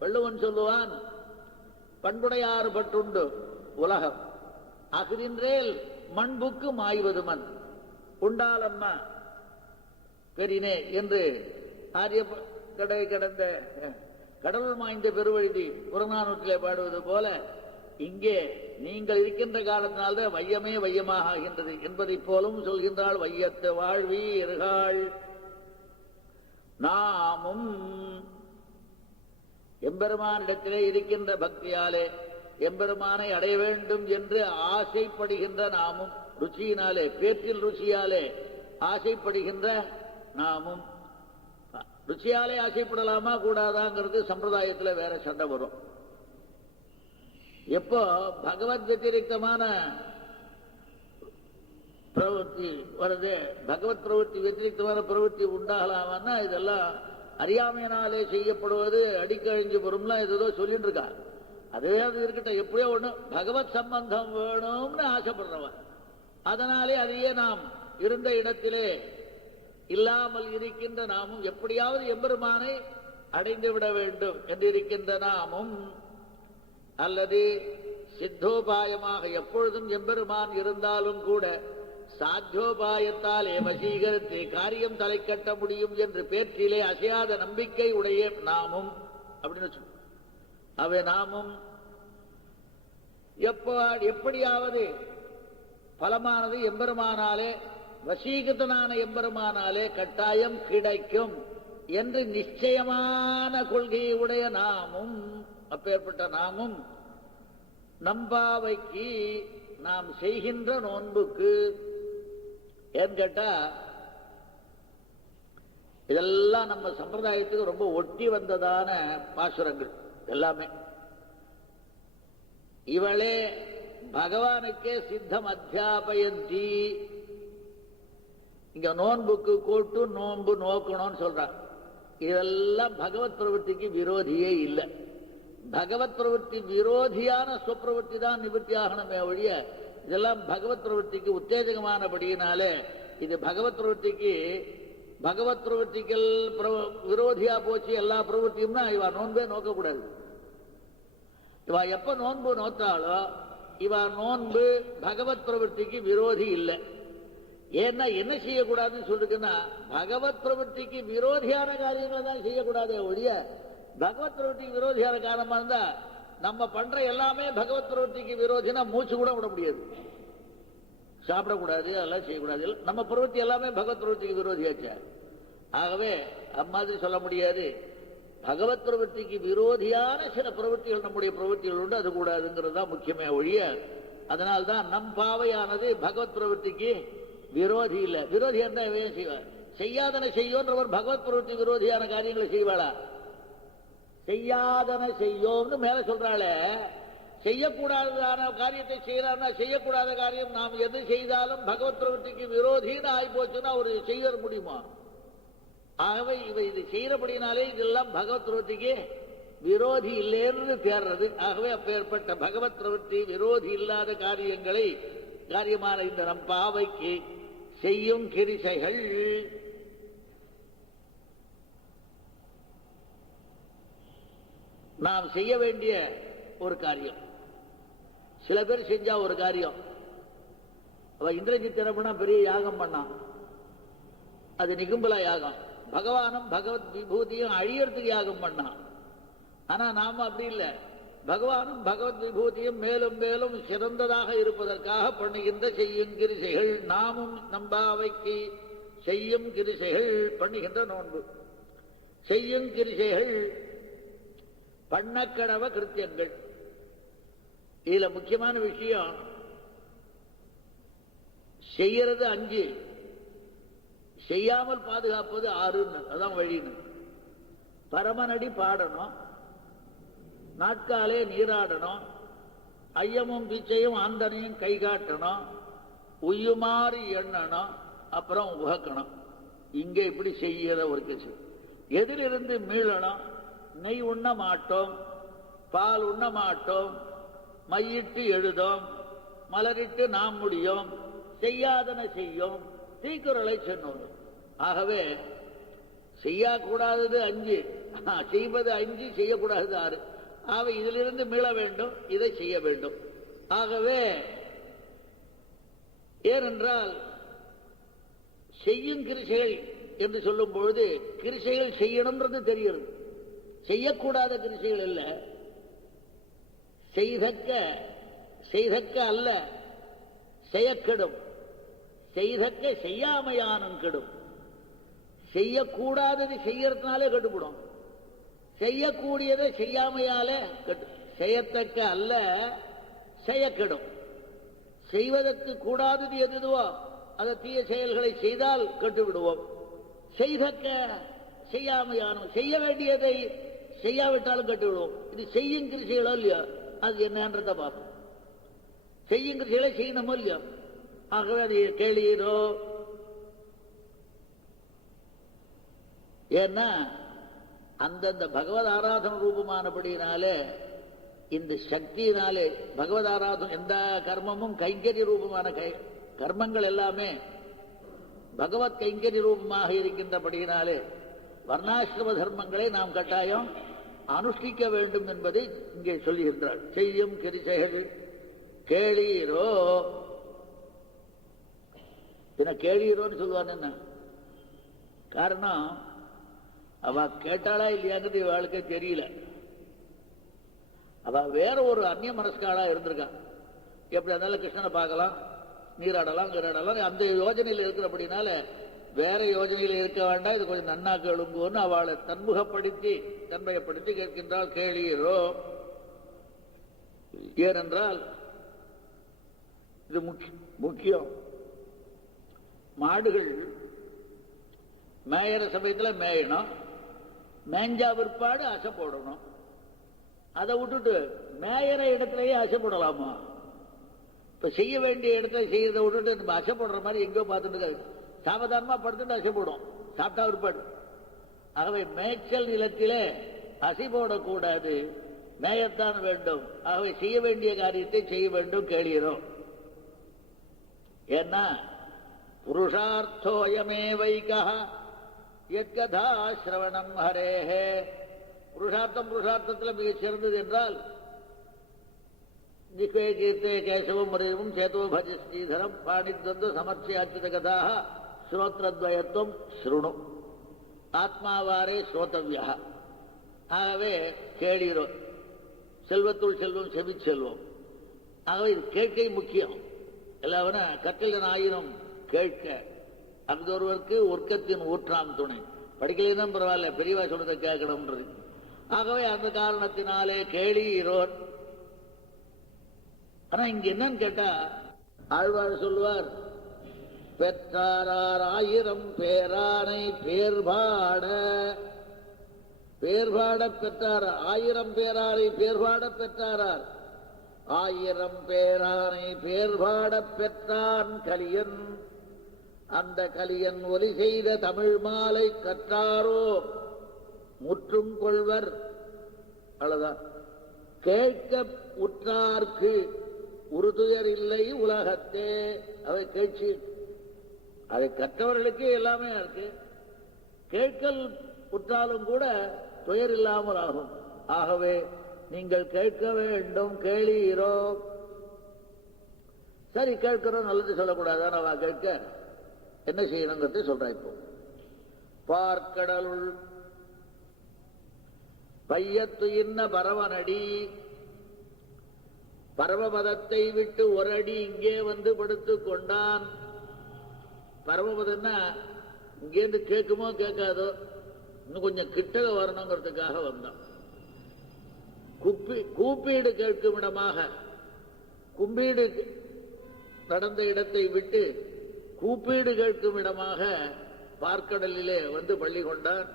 வள்ளுவன் சொல்லுவான், பண்புடையாறு பற்றுண்டு உலகம் அகுதின்றேல் மண்புக்கு மாய்வது மண் உண்டாலம்மா பெரினே என்று ஆரிய கடை கடந்த கடவுள் மாய்ந்த பெருவழுதி புறநானூற்றிலே பாடுவது போல இங்கே நீங்கள் இருக்கின்ற காலத்தினால்தான் வையமே வையமாக ஆகின்றது என்பதை போலும் சொல்கின்றாள். வையத்து வாழ்வீர்கள், நாமும் எம்பெருமானிடத்திலே இருக்கின்ற பக்தியாலே எம்பெருமானை அடைய வேண்டும் என்று ஆசைப்படுகின்ற நாமும், ருச்சியினாலே பேற்றில் ருச்சியாலே ஆசைப்படுகின்ற நாமும். ருச்சியாலே ஆசைப்படலாமா கூடாதாங்கிறது சம்பிரதாயத்தில் வேற சண்டை வரும். எப்போ பகவத் வத்திரிகமான பிரவೃತ್ತಿ வருது, பகவத் பிரவೃತ್ತಿ வத்திரிகமான பிரவೃತ್ತಿ உண்டாகலாமான்னா இதெல்லாம் அறியாமையினாலே செய்யப்படுவது அடிக்கழிஞ்சு வரும்லாம் ஏதோ சொல்லிட்டு இருக்கா. அதுவே அது இருக்கட்டும், எப்படியோ ஒண்ணு பகவத் சம்பந்தம் வேணும்னு ஆசைப்படுறவன். அதனாலே அதையே நாம் இருந்த இடத்திலே இல்லாமல் இருக்கின்ற நாமும் எப்படியாவது எம்பெருமானை அடைந்து விட வேண்டும் என்றிருக்கின்ற நாமும், அல்லது சித்தோபாயமாக எப்பொழுதும் எம்பெருமான் இருந்தாலும் கூட சாத்தியோபாயத்தால் வசீகரித்து காரியம் தலை கட்ட முடியும் என்று பேற்றிலே அசையாத நம்பிக்கை உடைய நாமும் அப்படின்னு சொல்லுவோம். அவை நாமும் எப்படியாவது பலமானது எம்பெருமானாலே, வசீகத்தனான எம்பெருமானாலே கட்டாயம் கிடைக்கும் என்று நிச்சயமான கொள்கையை உடைய நாமும், அப்பேற்பட்ட நாமும் நம்பாவைக்கு நாம் செய்கின்ற நோன்புக்கு ஏன்னு கேட்டா, இதெல்லாம் நம்ம சம்பிரதாயத்துக்கு ரொம்ப ஒட்டி வந்ததான பாசுரங்கள் எல்லாமே. இவளே பகவானுக்கே சித்தம் அத்தியாபயந்தி. இங்க நோன்புக்கு கூட்டு நோன்பு நோக்கணும்னு சொல்றாங்க. இதெல்லாம் பகவத் பிரவൃத்திக்கு விரோதியே இல்லை. பகவத் பிரவൃத்தி விரோதியான சுப்பிரவൃத்தி தான் நிவர்த்தி ஆகணுமே ஒழிய, இதெல்லாம் பகவத் பிரவൃத்திக்கு உத்தேஜகமானபடியினாலே இது பகவத் பிரவൃத்திகள் விரோதியா போச்சு எல்லா பிரவൃத்தியும்னா இவ நோன்பே நோக்கக்கூடாது. இவ எப்ப நோன்பு நோத்தாலோ இவ நோன்பு பகவத் பிரவൃத்திக்கு விரோதி இல்லை. ஏன்னா என்ன செய்யக்கூடாதுன்னு சொல்லிருக்குன்னா, பகவத் பிரவൃத்திக்கு விரோதியான காரியங்களை தான் செய்யக்கூடாதே ஒழிய, பகவத் பிரவൃத்திக்கு விரோதியான காரணமா இருந்தா நம்ம பண்ற எல்லாமே பகவத் பிரவൃத்திக்கு விரோதினா மூச்சு கூட விட முடியாது. சாப்பிடக்கூடாது, அதெல்லாம் செய்யக்கூடாது. நம்ம பிரவൃத்தி எல்லாமே பகவத் பிரவൃத்திக்கு விரோதியாச்சு. ஆகவே அம்மாதிரி சொல்ல முடியாது. பகவத் பிரவൃத்திக்கு விரோதியான சில பிரவൃத்திகள் நம்முடைய பிரவൃத்திகள் உண்டு, அது கூடாதுங்கிறது தான் முக்கியமே ஒழிய, அதனால்தான் நம் பாவையானது பகவத் பிரவൃத்திக்கு விரோதி இல்லை. விரோதி இருந்தா இவையும் செய்வார். செய்யாதன செய்யோன்றவர் பகவத் பிரவൃத்தி விரோதியான காரியங்களை செய்வாளா? செய்யாதன செய்யோம்னு மேல சொல்றாளே. செய்யக்கூடாதான காரியத்தை செய்யறாருன்னா, செய்யக்கூடாத காரியம் நாம் எது செய்தாலும் பகவத் பிரவൃத்திக்கு விரோதின்னு ஆகி போச்சுன்னா ஒரு செய்ய முடியுமா? ஆகவே இவை இது செய்யறபடினாலே இதெல்லாம் பகவத் பிரவൃத்திக்கு விரோதி இல்லைன்னு தேர்றது. ஆகவே அப்பேற்பட்ட பகவத் பிரவൃத்தி விரோதி இல்லாத காரியமான இந்த நம் பாவைக்கு செய்யும் கிரிசைகள் நாம் செய்ய வேண்டிய ஒரு காரியம். சில பேர் செஞ்சா ஒரு காரியம், அவ இந்திரஜித் திறப்புனா பெரிய யாகம் பண்ணான், அது நிகும்பல யாகம். பகவானும் பகவத் விபூதியும் அழியறதுக்கு யாகம் பண்ணான். ஆனா நாம அப்படி இல்லை. பகவானும் பகவத் விபூதியும் மேலும் மேலும் சிறந்ததாக இருப்பதற்காக பண்ணுகின்ற செய்யும் கிரிசைகள். நாமும் நம்பாவைக்கு செய்யும் கிரிசைகள் பண்ணுகின்ற நோன்பு. செய்யும் கிரிசைகள் பண்ணக்கடவ கிருத்தியங்கள். இதுல முக்கியமான விஷயம், செய்யறது 5, செய்யாமல் பாதுகாப்பது 6. அதான் வழின்னு. பரமனடி பாடணும், நாட்காலே நீராடணும், ஐயமும் பிச்சையும் ஆந்தனையும் கை காட்டணும், உய்யுமாறு எண்ணணும், அப்புறம் உகக்கணும். இங்க இப்படி செய்யற ஒரு கேசு. எதிலிருந்து மீளணும்? நெய் உண்ண மாட்டோம், பால் உண்ண மாட்டோம், மையிட்டு எழுதோம், மலரிட்டு நாம் முடியும், செய்யாதன செய்யும், தீக்குறளை சொன்னோம். ஆகவே செய்யக்கூடாதது 5, செய்வது 5, செய்யக்கூடாதது 6. ஆகவே இதிலிருந்து மீள வேண்டும், இதை செய்ய வேண்டும். ஆகவே ஏனென்றால் செய்யும் கிரிசைகள் என்று சொல்லும் பொழுது கிரிசைகள் செய்யணும்ன்றது தெரிகிறது. செய்யக்கூடாத கிரிசைகள் அல்ல, செய்தக்க அல்ல செய்யக்கெடும், செய்தக்க செய்யாமையானும் கெடும். செய்யக்கூடாதது செய்யறதுனாலே கெட்டுப்படும், செய்யக்கூடியதை செய்யாமையாலே கெட்டு. செய்யத்தக்க அல்ல செய்யக்கெடும். செய்வதற்கு கூடாதது எதுவோ அதை தீய செயல்களை செய்தால் கெட்டுவிடுவோம். செய்தக்க செய்யாமையானும், செய்ய வேண்டியதை செய்யாவிட்டாலும் கட்டுவிடுவோம். இது செய்யும் கிரிசைகளோ இல்லையோ, அது என்னன்றத பார்ப்போம். செய்யும் கிரிசைகளை செய்யணுமோ இல்லையோ. ஆகவே அது கேளீரோ. ஏன்னா அந்தந்த பகவத் ஆராதன ரூபமானபடினாலே, இந்த சக்தியினாலே பகவத் ஆராதனம் எந்த கர்மமும் கைங்கரிய ரூபமான கர்மங்கள் எல்லாமே பகவத் கைங்கரிய ரூபமாக இருக்கின்றபடியினாலே வர்ணாசிரம தர்மங்களை நாம் கட்டாயம் அனுஷ்டிக்க வேண்டும் என்பதை இங்கே சொல்லுகின்றார். செய்யும் கிரிசைகள் கேளீரோ. என்ன கேளீரோன்னு சொல்லுவான்? என்ன காரணம்? அவ கேட்டாளா இல்லையாங்கிறது இவளுக்கே தெரியல. அவ வேற ஒரு அந்நிய மனஸ்காலா இருந்திருக்கான். எப்படி இருந்தாலும் கிருஷ்ணனை பார்க்கலாம், நீராடலாம், நீராடலாம், அந்த யோஜனையில் இருக்கிறபடினால வேற யோஜனையில் இருக்க வேண்டாம், இது கொஞ்சம் நன்னா கேளுங்கன்னு அவளை தன்முகப்படுத்தி தன்மையப்படுத்தி கேட்கின்றாள். கேளீரோ. ஏனென்றால் இது முக்கியம். மாடுகள் மேயற சமயத்தில் மேயணும், மேஞ்சா பிற்பாடு அசை போடணும். அதை விட்டுட்டு மேயற இடத்துலயே அசை போடலாமா? இப்ப செய்ய வேண்டிய இடத்துல செய்யறதை விட்டுட்டு நம்ம அசை போடுற மாதிரி எங்கேயோ பார்த்துட்டு சாவதானமா படுத்துட்டு அசை போடும், சாப்பிட்டா பிற்பாடு. ஆகவே மேய்ச்சல் நிலத்திலே அசை போடக்கூடாது, மேயத்தான் வேண்டும். ஆகவே செய்ய வேண்டிய காரியத்தை செய்ய வேண்டும். கேளீரோ. ஏன்னா புருஷார்த்தோயமே வைகா எத்கதா ஸ்ரவணம் ஹரேஹே. புருஷார்த்தத்தில் மிக சிறந்தது என்றால் ஜிஹ்வே கீர்த்தே கேசவம் முரளிவும் சேதோ பஜ ஸ்ரீதரம் பாணித்வந்து சமர்ச்சியாச்சித கதாக ஸ்ரோத்ரத்வயத்துவம் ஸ்ருணு ஆத்மாவாரே ஸ்ரோதவ்யா. ஆகவே கேளீரோ. செல்வத்துள் செல்வம் செவிச்செல்வம். ஆகவே இது கேட்கை முக்கியம். எல்லாவன கற்களின் ஆயினும் கேட்க அங்கொருவருக்கு ஒர்க்கத்தின் ஊற்றாம் துணை. படிக்கலாம் பரவாயில்ல, பெரியவா சொல்றதை கேட்கணும்ன்றது. ஆகவே அந்த காரணத்தினாலே கேளீரோன். ஆனா இங்க என்னன்னு கேட்டா ஆழ்வார் சொல்லுவார், பெற்றாரார் 1000 பேரானை பேர்பாட. பேர்பாட பெற்றார் 1000 பேராரை பேர்பாட பெற்றாரார். 1000 பேரானை பேர்பாட பெற்றான் கலியன். அந்த கலியன் ஒலி செய்த தமிழ் மாலை கற்றாரோ முற்றும் கொள்வர். அவ்வளவுதான். கேட்க உற்றார்க்கு உறுதுயர் இல்லை உலகத்தே. அவை கேட்சி அதை கற்றவர்களுக்கு எல்லாமே இருக்கு. கேட்கல் உற்றாலும் கூட துயர் இல்லாமல் ஆகும். ஆகவே நீங்கள் கேட்க வேண்டும். கேளீரோ. சரி, கேட்கிறோம், நல்லது சொல்லக்கூடாதான். அவ கேட்க என்ன செய்யணுங்கிறது சொல்றேன். இப்போ பார்க்கடலுள் பையத்து இன்ன பரவனடி. பரமபதத்தை விட்டு ஒரு அடி இங்கே வந்து படுத்துக் கொண்டான். பரமபதம்னா இங்கேருந்து கேட்குமோ கேட்காதோ, இன்னும் கொஞ்சம் கிட்டக வரணுங்கிறதுக்காக வந்தான். கூப்பீடு கேட்கும் இடமாக, கும்பீடு நடந்த இடத்தை விட்டு கூப்பீடு கேட்கும் இடமாக பார்க்கடலிலே வந்து பள்ளி கொண்டான்.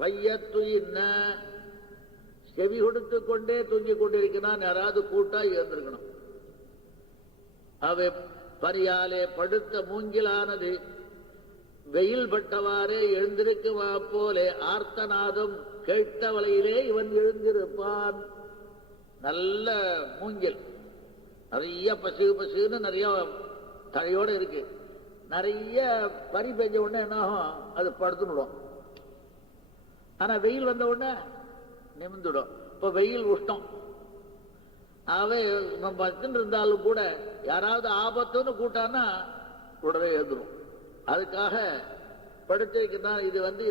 பையத்து இன்ன செவி கொடுத்து கொண்டே தூங்கிக் கொண்டிருக்கிறான். யாராவது கூட்டா இருந்திருக்கணும். அவை பரியாலே படுத்த மூங்கிலானது வெயில் பட்டவாறே எழுந்திருக்குமா போலே ஆர்த்தநாதம் கேட்ட வலையிலே இவன் எழுந்திருப்பான். நல்ல மூங்கில், நிறைய பசுன்னு நிறைய தழையோடு இருக்கு. நிறைய பனி பெஞ்ச உடனே என்ன ஆகும்? அது படுத்துடும். ஆனா வெயில் வந்த உடனே நிமிந்துடும். இப்ப வெயில் உஷ்டம். ஆகவே நம்ம பத்துன்னு இருந்தாலும் கூட யாராவது ஆபத்துன்னு கூட்டான்னா உடனே எழுந்துடும். அதுக்காக படுத்திருக்கிறான். இது வந்து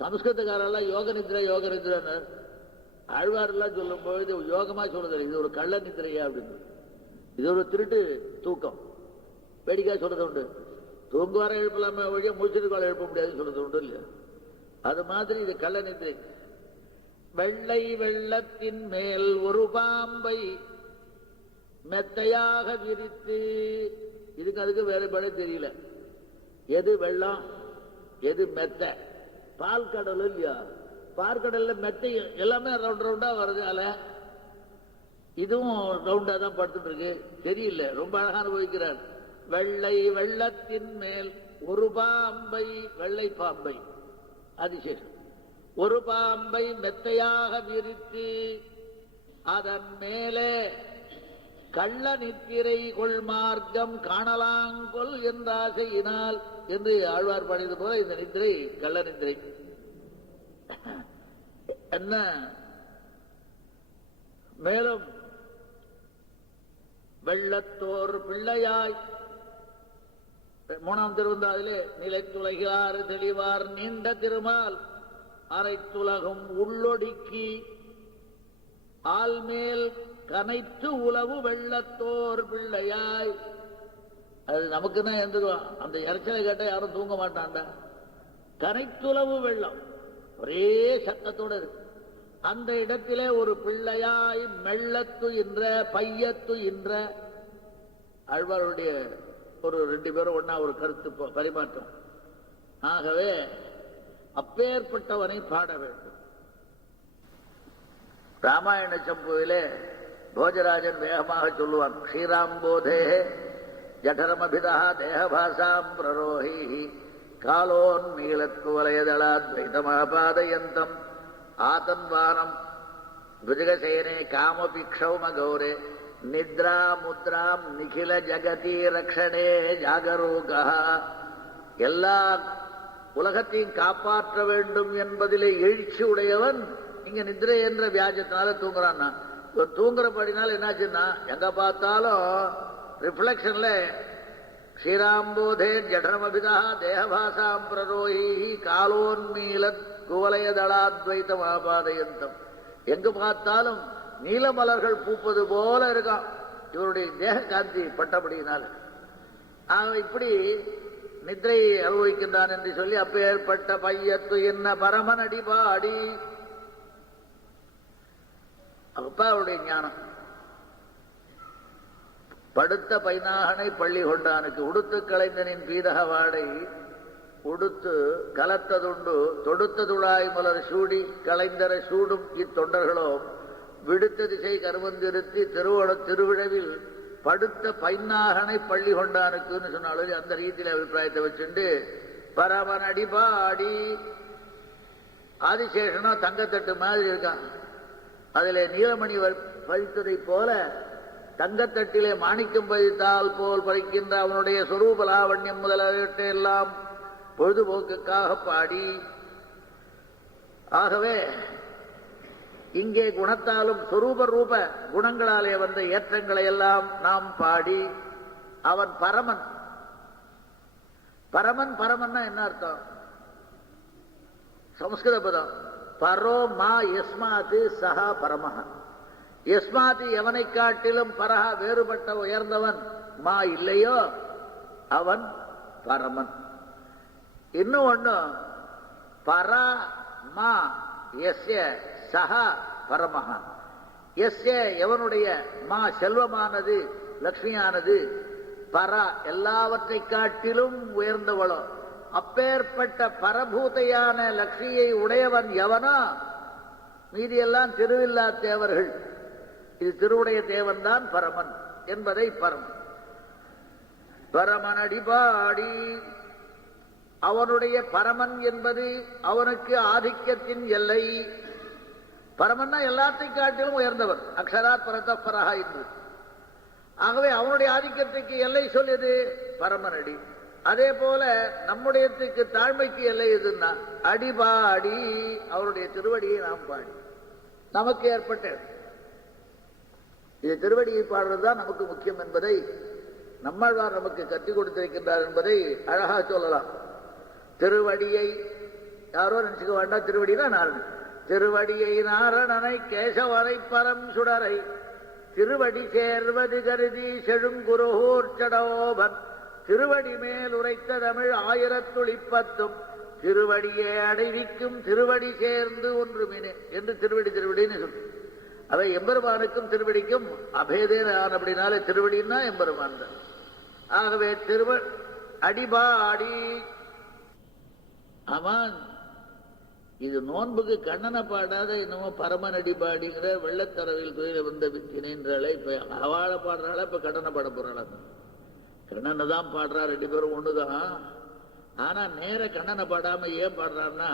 சமஸ்கிருதக்காரெல்லாம் யோக நிதிரை யோக நிதிரைன்னு ஆழ்வாரெல்லாம் சொல்லும் பொழுது யோகமா சொல்றது, இது ஒரு கள்ள நிதிரையா அப்படின்னு. இது ஒரு திருட்டு தூக்கம். வேடிக்கை சொல்றது உண்டு. தூங்குவார எழுப்பலாமே வழியா முடிச்சிருக்கால எழுப்ப முடியாதுன்னு சொல்றது உண்டு இல்லையா? அது மாதிரி இது கள்ள நிதிரை. வெள்ளை வெள்ளத்தின் மேல் ஒரு பாம்பை மெத்தையாக விரித்து. இதுக்கு அதுக்கு வேறுபாடு தெரியல. எது வெள்ளம் எது மெத்த? பால் கடல் இல்லையா? பார்க்கடல்ல மெத்தை எல்லாமே ரவுண்ட் ரவுண்டா வருது. அல இதுவும் ரவுண்டா தான் படுத்துட்டு இருக்கு. தெரியல, ரொம்ப அழகா அனுபவிக்கிறார். வெள்ளை வெள்ளத்தின் மேல் ஒரு பாம்பை, வெள்ளை பாம்பை, அதிசேஷம், ஒரு பாம்பை மெத்தையாக விரித்து அதன் மேலே கள்ள நித்திரை கொள் மார்க்கம் காணலாங்கொல் என்றாசையினால் என்று ஆழ்வார் பாடியது போல இந்த நித்திரை கள்ள நித்திரை. என்ன மேலும் வெள்ளத்தோர் பிள்ளையாய் மூணாம் திருவந்தாதிலே நிலைத்துலகாறு தெளிவார் நீண்ட திருமால் அரைத்துலகும் உள்ளொடுக்கி ஆள்மேல் கனைத்து உலவு வெள்ளத்தோர் பிள்ளையாய். அது நமக்கு தான் எழுந்துருவான். அந்த இறைச்சலை கேட்ட யாரும் தூங்க மாட்டான்டா. கனைத்துளவு வெள்ளம் ஒரே சத்தத்தோடு இருக்கு. அந்த இடத்திலே ஒரு பிள்ளையாய் மெல்லத்து என்ற பையத்து என்ற ஆழ்வாருடைய ஒரு 2 பேரும் ஒன்னா ஒரு கருத்து பரிமாற்றம். ஆகவே அப்பேற்பட்டவனை பாட வேண்டும். ராமாயண சம்புவிலே போஜராஜன் வேகமாக சொல்லுவான், ஸ்ரீராம்போதே ஜடரமபிதா தேகபாசாம் பிரரோஹி காலோன் மீளத்து வலயதளாத்வைதமாபாதயந்தம் ஆதன்வானம் புஜகசேனே காமபிக்ஷௌமகௌரே நித்ரா முத்ராம் நிகில ஜகதி ரக்ஷணே ஜாகரூகா. எல்லா உலகத்தையும் காப்பாற்ற வேண்டும் என்பதிலே எழுச்சி உடையவன் இங்க நித்ரை என்ற வியாஜத்தினால தூங்குறான். தூங்குறபடினால என்னாச்சுன்னா எங்க பார்த்தாலும் ரிஃப்ளெக்ஷன்ல ஸ்ரீராம்போதே ஜடரமபிதா தேகபாசாம் பிரரோஹி காலோன்மீலத் குவலயதளாத்வைதம் ஆபாதயந்தம். எங்கு பார்த்தாலும் நீலமலர்கள் பூப்பது போல இருக்கான் இவருடைய தேக காந்தி பட்டபடியினால. இப்படி நித்ரை அனுபவிக்கின்றான் என்று சொல்லி அப்பேற்பட்ட பையத்து என்ன பரமனடி பாடி. அப்ப அவருடைய ஞானம் படுத்த பைனாகனை பள்ளி கொண்டானுக்கு உடுத்து கலைந்தனின் பீதக வாடை உடுத்து கலத்ததுண்டு தொடுத்ததுடாய் மலர் சூடி கலைந்தர சூடும் இத்தொண்டர்களோ விடுத்த திசை கருவந்திருத்தி திருவிழவில் படுத்த பைனாகனை பள்ளி கொண்டானுக்குன்னு சொன்னாலும் அந்த ரீதியில் அபிப்பிராயத்தை வச்சுண்டு பரமன் அடிபாடி. ஆதிசேஷனோ தங்கத்தட்டு மாதிரி இருக்கான். அதிலே நீலமணி பதித்ததை போல தங்கத்தட்டிலே மாணிக்கம் பதித்தால் போல் பறிக்கின்ற அவனுடைய சொரூப லாவண்யம் முதலீட்டை எல்லாம் பொழுதுபோக்குக்காக பாடி. ஆகவே இங்கே குணத்தாலும் சொரூப ரூப குணங்களாலே வந்த ஏற்றங்களை எல்லாம் நாம் பாடி. அவன் பரமன். பரமன் பரமன்னா என்ன அர்த்தம்? சமஸ்கிருத பதம் பரோ மா யஸ்மாது சஹா பரமஹ. யஸ்மாதி எவனை காட்டிலும் பரஹா வேறுபட்ட உயர்ந்தவன் மா இல்லையோ அவன் பரமன். இன்னும் ஒண்ணு பரா மா எஸ்ய சஹா பரமஹ. எஸ்ய எவனுடைய மா செல்வமானது லக்ஷ்மியானது பரா எல்லாவற்றை காட்டிலும் உயர்ந்தவளோ அப்பேற்பட்ட பரபூதையான லக்ஷ்மியை உடையவன் எவனோ மீதியெல்லாம் திருவில்லா தேவர்கள். இது திருவுடைய தேவன் தான் பரமன் என்பதை பரமன் அடிபாடி. அவனுடைய பரமன் என்பது அவனுக்கு ஆதிக்கத்தின் எல்லை. பரமன்னா எல்லாத்தையும் காட்டிலும் உயர்ந்தவர் அக்ஷராத் பரதப்பரஹா என்று. ஆகவே அவனுடைய ஆதிக்கத்துக்கு எல்லை சொல்லியது பரமனடி. அதே போல நம்முடையத்துக்கு தாழ்மைக்கு எல்லை எதுன்னா அடிபாடி. அவருடைய திருவடியை நாம் பாடி நமக்கு ஏற்பட்ட இது திருவடியை பாடுறதுதான் நமக்கு முக்கியம் என்பதை நம்மாழ்வார் நமக்கு கற்றுக் கொடுத்திருக்கின்றார் என்பதை அழகா சொல்லலாம். திருவடியை யாரோ நினைச்சுக்க வேண்டாம், திருவடினா நாரணன். திருவடியை நாரணனை கேசவரை பரம் சுடரை திருவடி சேர்வது கருதி செழுங்குருகூர் சடோபன் திருவடி மேல் உரைத்த தமிழ் 1010 திருவடியே அடைவிக்கும் திருவடி சேர்ந்து ஒன்றுமினே என்று திருவடின்னு சொல்லு. அவை எம்பெருமானுக்கும் திருவடிக்கும் அபேதேன அப்படின்னாலே திருவடின்னா எம்பெருமான் தான். ஆகவே அடிபாடி. ஆமான் இது நோன்புக்கு கண்ணனை பாடாத என்னமோ பரமன் அடிபாடிங்கிற வெள்ளத்தரவில் துயில வந்த வித்தினேன்றாலே இப்ப அவளை பாடுறாளா இப்ப கண்ணனை பாட போறாளா? கண்ணனை தான் பாடுறா, 2 பேரும் ஒண்ணுதான். ஆனா நேர கண்ணனை பாடாம ஏன் பாடுறான்னா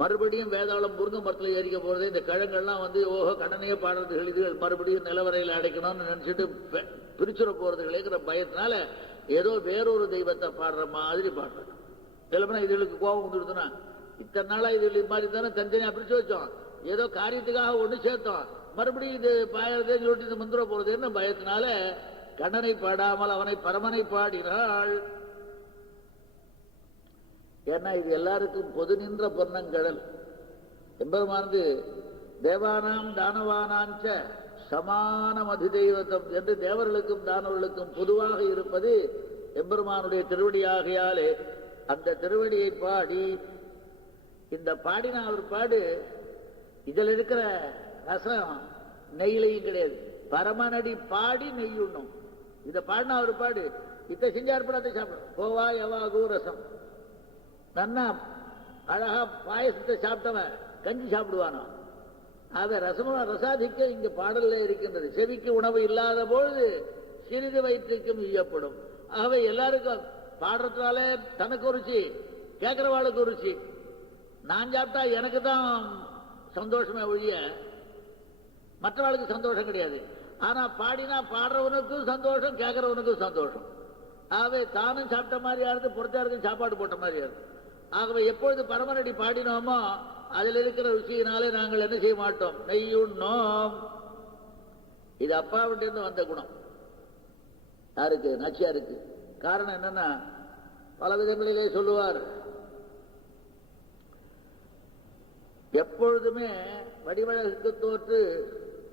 மறுபடியும் வேதாளம் முருங்கை மரத்தில் ஏறிக்க போறது, இந்த கிழங்கெல்லாம் ஓஹோ கண்ணனையே பாடுறதுகள் இது மறுபடியும் நிலவரையில் அடைக்கணும்னு நினைச்சிட்டு பிரிச்சுட போறதுகளேங்கிற பயத்தினால ஏதோ வேறொரு தெய்வத்தை பாடுற மாதிரி பாடுறாங்க. சிலப்பா இதுகளுக்கு கோபம் வந்துடுதுன்னா, இத்தனை நாளா இது மாதிரி தானே தனித்தனியா பிரிச்சு வச்சோம், ஏதோ காரியத்துக்காக ஒன்று சேர்த்தோம், மறுபடியும் இது பாயறதே சொல்லிட்டு இது மந்திர போறதுன்னு பயத்தினால கண்ணனை பாடாமல் அவனை பரமனை பாடினாள். ஏன்னா இது எல்லாருக்கும் பொது நின்ற பொன்னங்கடல். எம்பெருமானது தேவானாம் தானவானாஞ்ச சமானம் அதிதெய்வத்தம் என்று தேவர்களுக்கும் தானவர்களுக்கும் பொதுவாக இருப்பது எம்பெருமானுடைய திருவடியாகையாலே அந்த திருவடியை பாடி, இந்த பாடின அவர் பாடு இதில் இருக்கிற ரசம் நெய்லையும் கிடையாது. பரமனடி பாடி நெய்யுண்ணும். இதை பாடினா அவர் பாடு இத்த செஞ்சார் படத்தை சாப்பிடும். கோவா எவா ரசம் நன்னா அழகா பாயசத்தை சாப்பிட்டவன் கஞ்சி சாப்பிடுவானோ. ஆக ரசாதிக்க இங்கு பாடல்ல இருக்கின்றது. செவிக்கு உணவு இல்லாத பொழுது சிறிது வயிற்றுக்கும் ஈயப்படும். ஆகவே எல்லாருக்கும் பாடுறதுனால தனக்கு ருச்சி, கேட்கிறவாளுக்கு ருச்சி. நான் சாப்பிட்டா எனக்கு தான் சந்தோஷமே ஒழிய மற்றவாளுக்கு சந்தோஷம் கிடையாது. ஆனா பாடினா பாடுறவனுக்கும் சந்தோஷம், கேட்கிறவனுக்கும் சந்தோஷம். ஆகவே தானும் சாப்பிட்ட மாதிரி யாருக்கு, பொறுத்தாருக்கும் சாப்பாடு போட்ட மாதிரி யாரு. ஆகவே எப்பொழுது பரமனடி பாடினோமோ அதில் இருக்கிற ருச்சியினாலே நாங்கள் என்ன செய்ய மாட்டோம், நெய்யுண்ணோம். இது அப்பாவிட்டிருந்து வந்த குணம். யாருக்கு? நாச்சியாருக்கு. காரணம் என்னன்னா, பல விதங்களிலே சொல்லுவார், எப்பொழுதுமே வடிவழகுக்கு தோற்று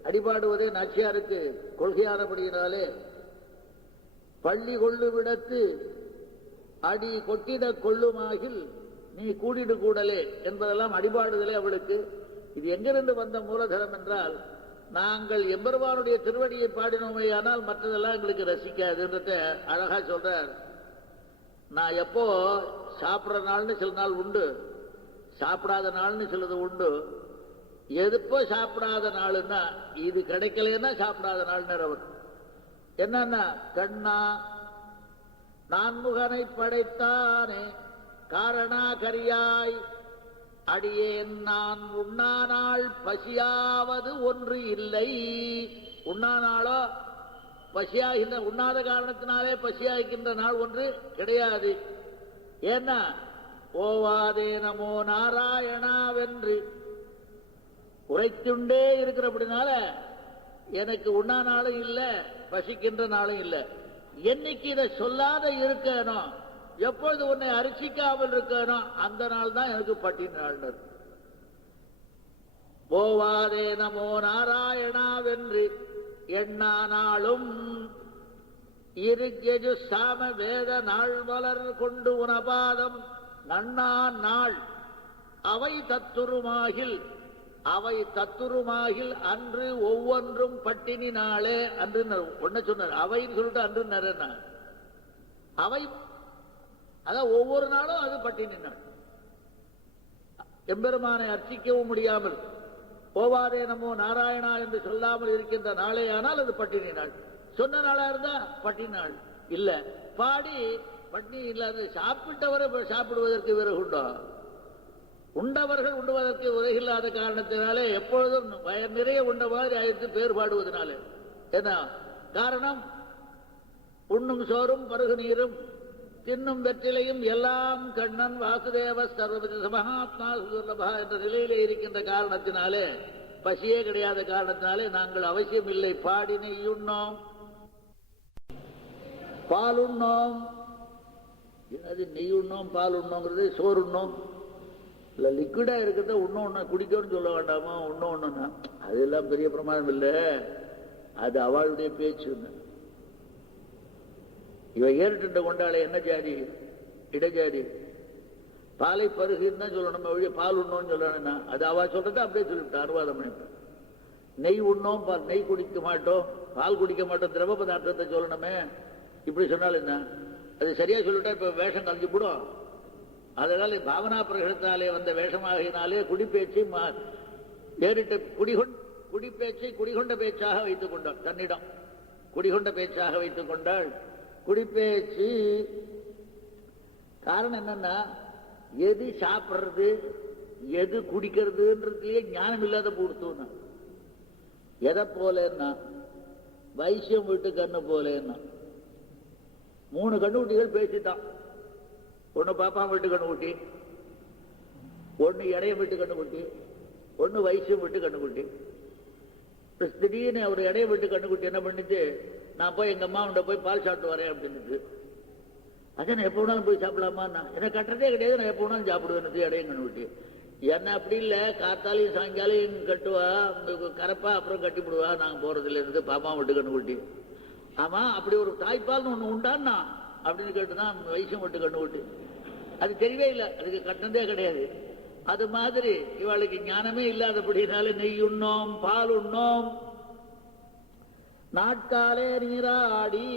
அடிபாடுவதே நாச்சியாருக்கு கொள்கையானபடியினாலே பள்ளி கொள்ளு விடத்து அடி கொட்டிட கொள்ளுமாகில் நீ கூடிடு கூடலே என்பதெல்லாம் அடிபாடுதலே அவளுக்கு. இது எங்கிருந்து வந்த மூலதனம் என்றால், நாங்கள் எம்பெருமானுடைய திருவடியை பாடினோமே ஆனால் மற்றதெல்லாம் எங்களுக்கு ரசிக்காதுன்றத அழகா சொல்றார். நான் எப்போ சாப்பிட்ற நாள்னு சில நாள் உண்டு, சாப்பிடாத நாள்னு சிலது உண்டு. எதுப்போ சாப்பிடாத நாளுன்னா இது கிடைக்கலன்னா சாப்பிடாத நாள் அவர். என்னன்னா, கண்ணா நான்முகனை படைத்தானே காரணா கரியாய் அடியேன் நான் உண்ணா நாள் பசியாவது ஒன்று இல்லை. உண்ணா நாளோ பசியாகின்ற, உண்ணாத காரணத்தினாலே பசியாகின்ற நாள் ஒன்று கிடையாது. ஏன்னா ஓவாதே நமோ நாராயணாவென்று உரைத்துண்டே இருக்கிறபடினால எனக்கு உண்ணா நாளும் இல்லை, பசிக்கின்ற நாளும் இல்லை. என்னைக்கு இதை சொல்லாத இருக்கணும், எப்பொழுது உன்னை அரிசிக்காமல் இருக்கணும், அந்த நாள் தான் எனக்கு பட்டின நாள். போவாதே நமோ நாராயணாவென்று எண்ணா நாளும் இருகெஜு சாம வேத நாள் வளர் கொண்டு உனபாதம் நன்னா நாள் அவை தத்துருமாகில், அவை தத்துருமாகில் அன்று ஒவ்வொன்றும் பட்டினி நாளே. அன்று ஒன்ன சொன்னார், அவைன்னு சொல்லிட்டு அன்று நரன அவை, அதான் ஒவ்வொரு நாளும் அது பட்டினி நாள். எம்பெருமானை அர்ச்சிக்கவும் முடியாமல் போவாதே நமோ நாராயணா என்று சொல்லாமல் இருக்கின்ற நாளே ஆனால் அது பட்டினி நாள். சொன்ன நாளா இருந்தா பட்டினி நாள் இல்ல. பாடி பட்டினி இல்லாத சாப்பிட்டவரை சாப்பிடுவதற்கு விறகுண்டோ, உண்டவர்கள் உண்டுவதற்கு உலகில்லாத காரணத்தினாலே எப்பொழுதும் வயர் நிறைய உண்ட மாதிரி ஆயிரத்து பேர் பாடுவதனாலே. என்ன காரணம்? உண்ணும் சோறும் பருகு நீரும் தின்னும் வெற்றிலையும் எல்லாம் கண்ணன் வாசுதேவ சர்வவித மகாத்மா சுதுர்லபா என்ற நிலையிலே இருக்கின்ற காரணத்தினாலே, பசியே கிடையாத காரணத்தினாலே நாங்கள் அவசியம் இல்லை பாடி நெய்யுண்ணோம் பால் உண்ணோம். அது நெய் உண்ணோம் பால் உண்ணோங்கிறது சோறு உண்ணோம் இல்ல, லிக்விடா இருக்கிறத உண்ணோன்னா குடிக்கணும்னு சொல்ல வேண்டாமா? உண்ணோன்னா அதெல்லாம் பெரிய பிரமாணம் இல்லை, அது அவளுடைய பேச்சு. இவ ஏறிட்டு கொண்டாலே என்ன ஜாதி? இடஜாதி. பாலை பருகுன்னு தான் சொல்லணும், வழிய பால் உண்ணோன்னு சொல்லணும்னா அது அவ சொல்றத அப்படியே சொல்லிவிட்டா அனுவாதம் பண்ணிவிட்டேன். நெய் உண்ணோம் பால், நெய் குடிக்க மாட்டோம் பால் குடிக்க மாட்டோம் திரவ பதார்த்தத்தை சொல்லணுமே. இப்படி சொன்னாலும் என்ன, அது சரியா சொல்லிட்டா இப்ப வேஷம் கலந்து போடும். அதனால பாவனா பிரகடத்தாலே வந்த வேஷமாகினாலே குடிப்பேச்சை ஏறிட்ட குடிப்பேச்சை குடிகொண்ட பேச்சாக வைத்துக் கொண்டாள். தன்னிடம் குடிகொண்ட பேச்சாக வைத்துக் கொண்டாள். குடிப்பேச்சு காரணம் என்னன்னா, எது சாப்பிட்றது எது குடிக்கிறதுன்றதுலயே ஞானம் இல்லாத போடுத்தோன்னா எதை போலன்னா வைசியம் வீட்டு கண்ணு போலன்னா 3 கண்ணுக்குட்டிகள் பேசிட்டான். ஒண்ணு பாப்பா வீட்டு கண்ணுக்குட்டி, ஒண்ணு இடையம் வீட்டு கண்ணுக்குட்டி, ஒண்ணு வைசியம் வீட்டு கண்ணுக்குட்டி. திடீர்னு ஒரு இடையம் வீட்டு கண்ணுக்குட்டி என்ன பண்ணிட்டு, நான் போய் எங்க அம்மா போய் பால் சாப்பிட்டு வரேன் அப்படின்னுட்டு. அதை நான் எப்போ வேணாலும் போய் சாப்பிடலாமா? எனக்கு கட்டுறதே கிடையாது, நான் எப்போ வேணாலும் சாப்பிடுவேன் இடையம் கண்ணுக்குட்டி. என்ன அப்படி இல்லை, காத்தாலையும் சாயங்காலையும் கட்டுவா கரப்பா, அப்புறம் கட்டிவிடுவா, நாங்கள் போறதுல இருந்து பாப்பா வீட்டு கண்ணுக்குட்டி. ஆமா, அப்படி ஒரு தாய்ப்பால்னு ஒண்ணு உண்டான்னா அப்படின்னு கேட்டுதான் வைசியம் வீட்டு கண்ணுக்குட்டி. அது தெரியவே இல்லை, அதுக்கு கட்டினதே கிடையாது. அது மாதிரி இவளுக்கு ஞானமே இல்லாதபடினால நெய் உண்ணோம், பால் உண்ணோம், நாட்காலே நீராடி,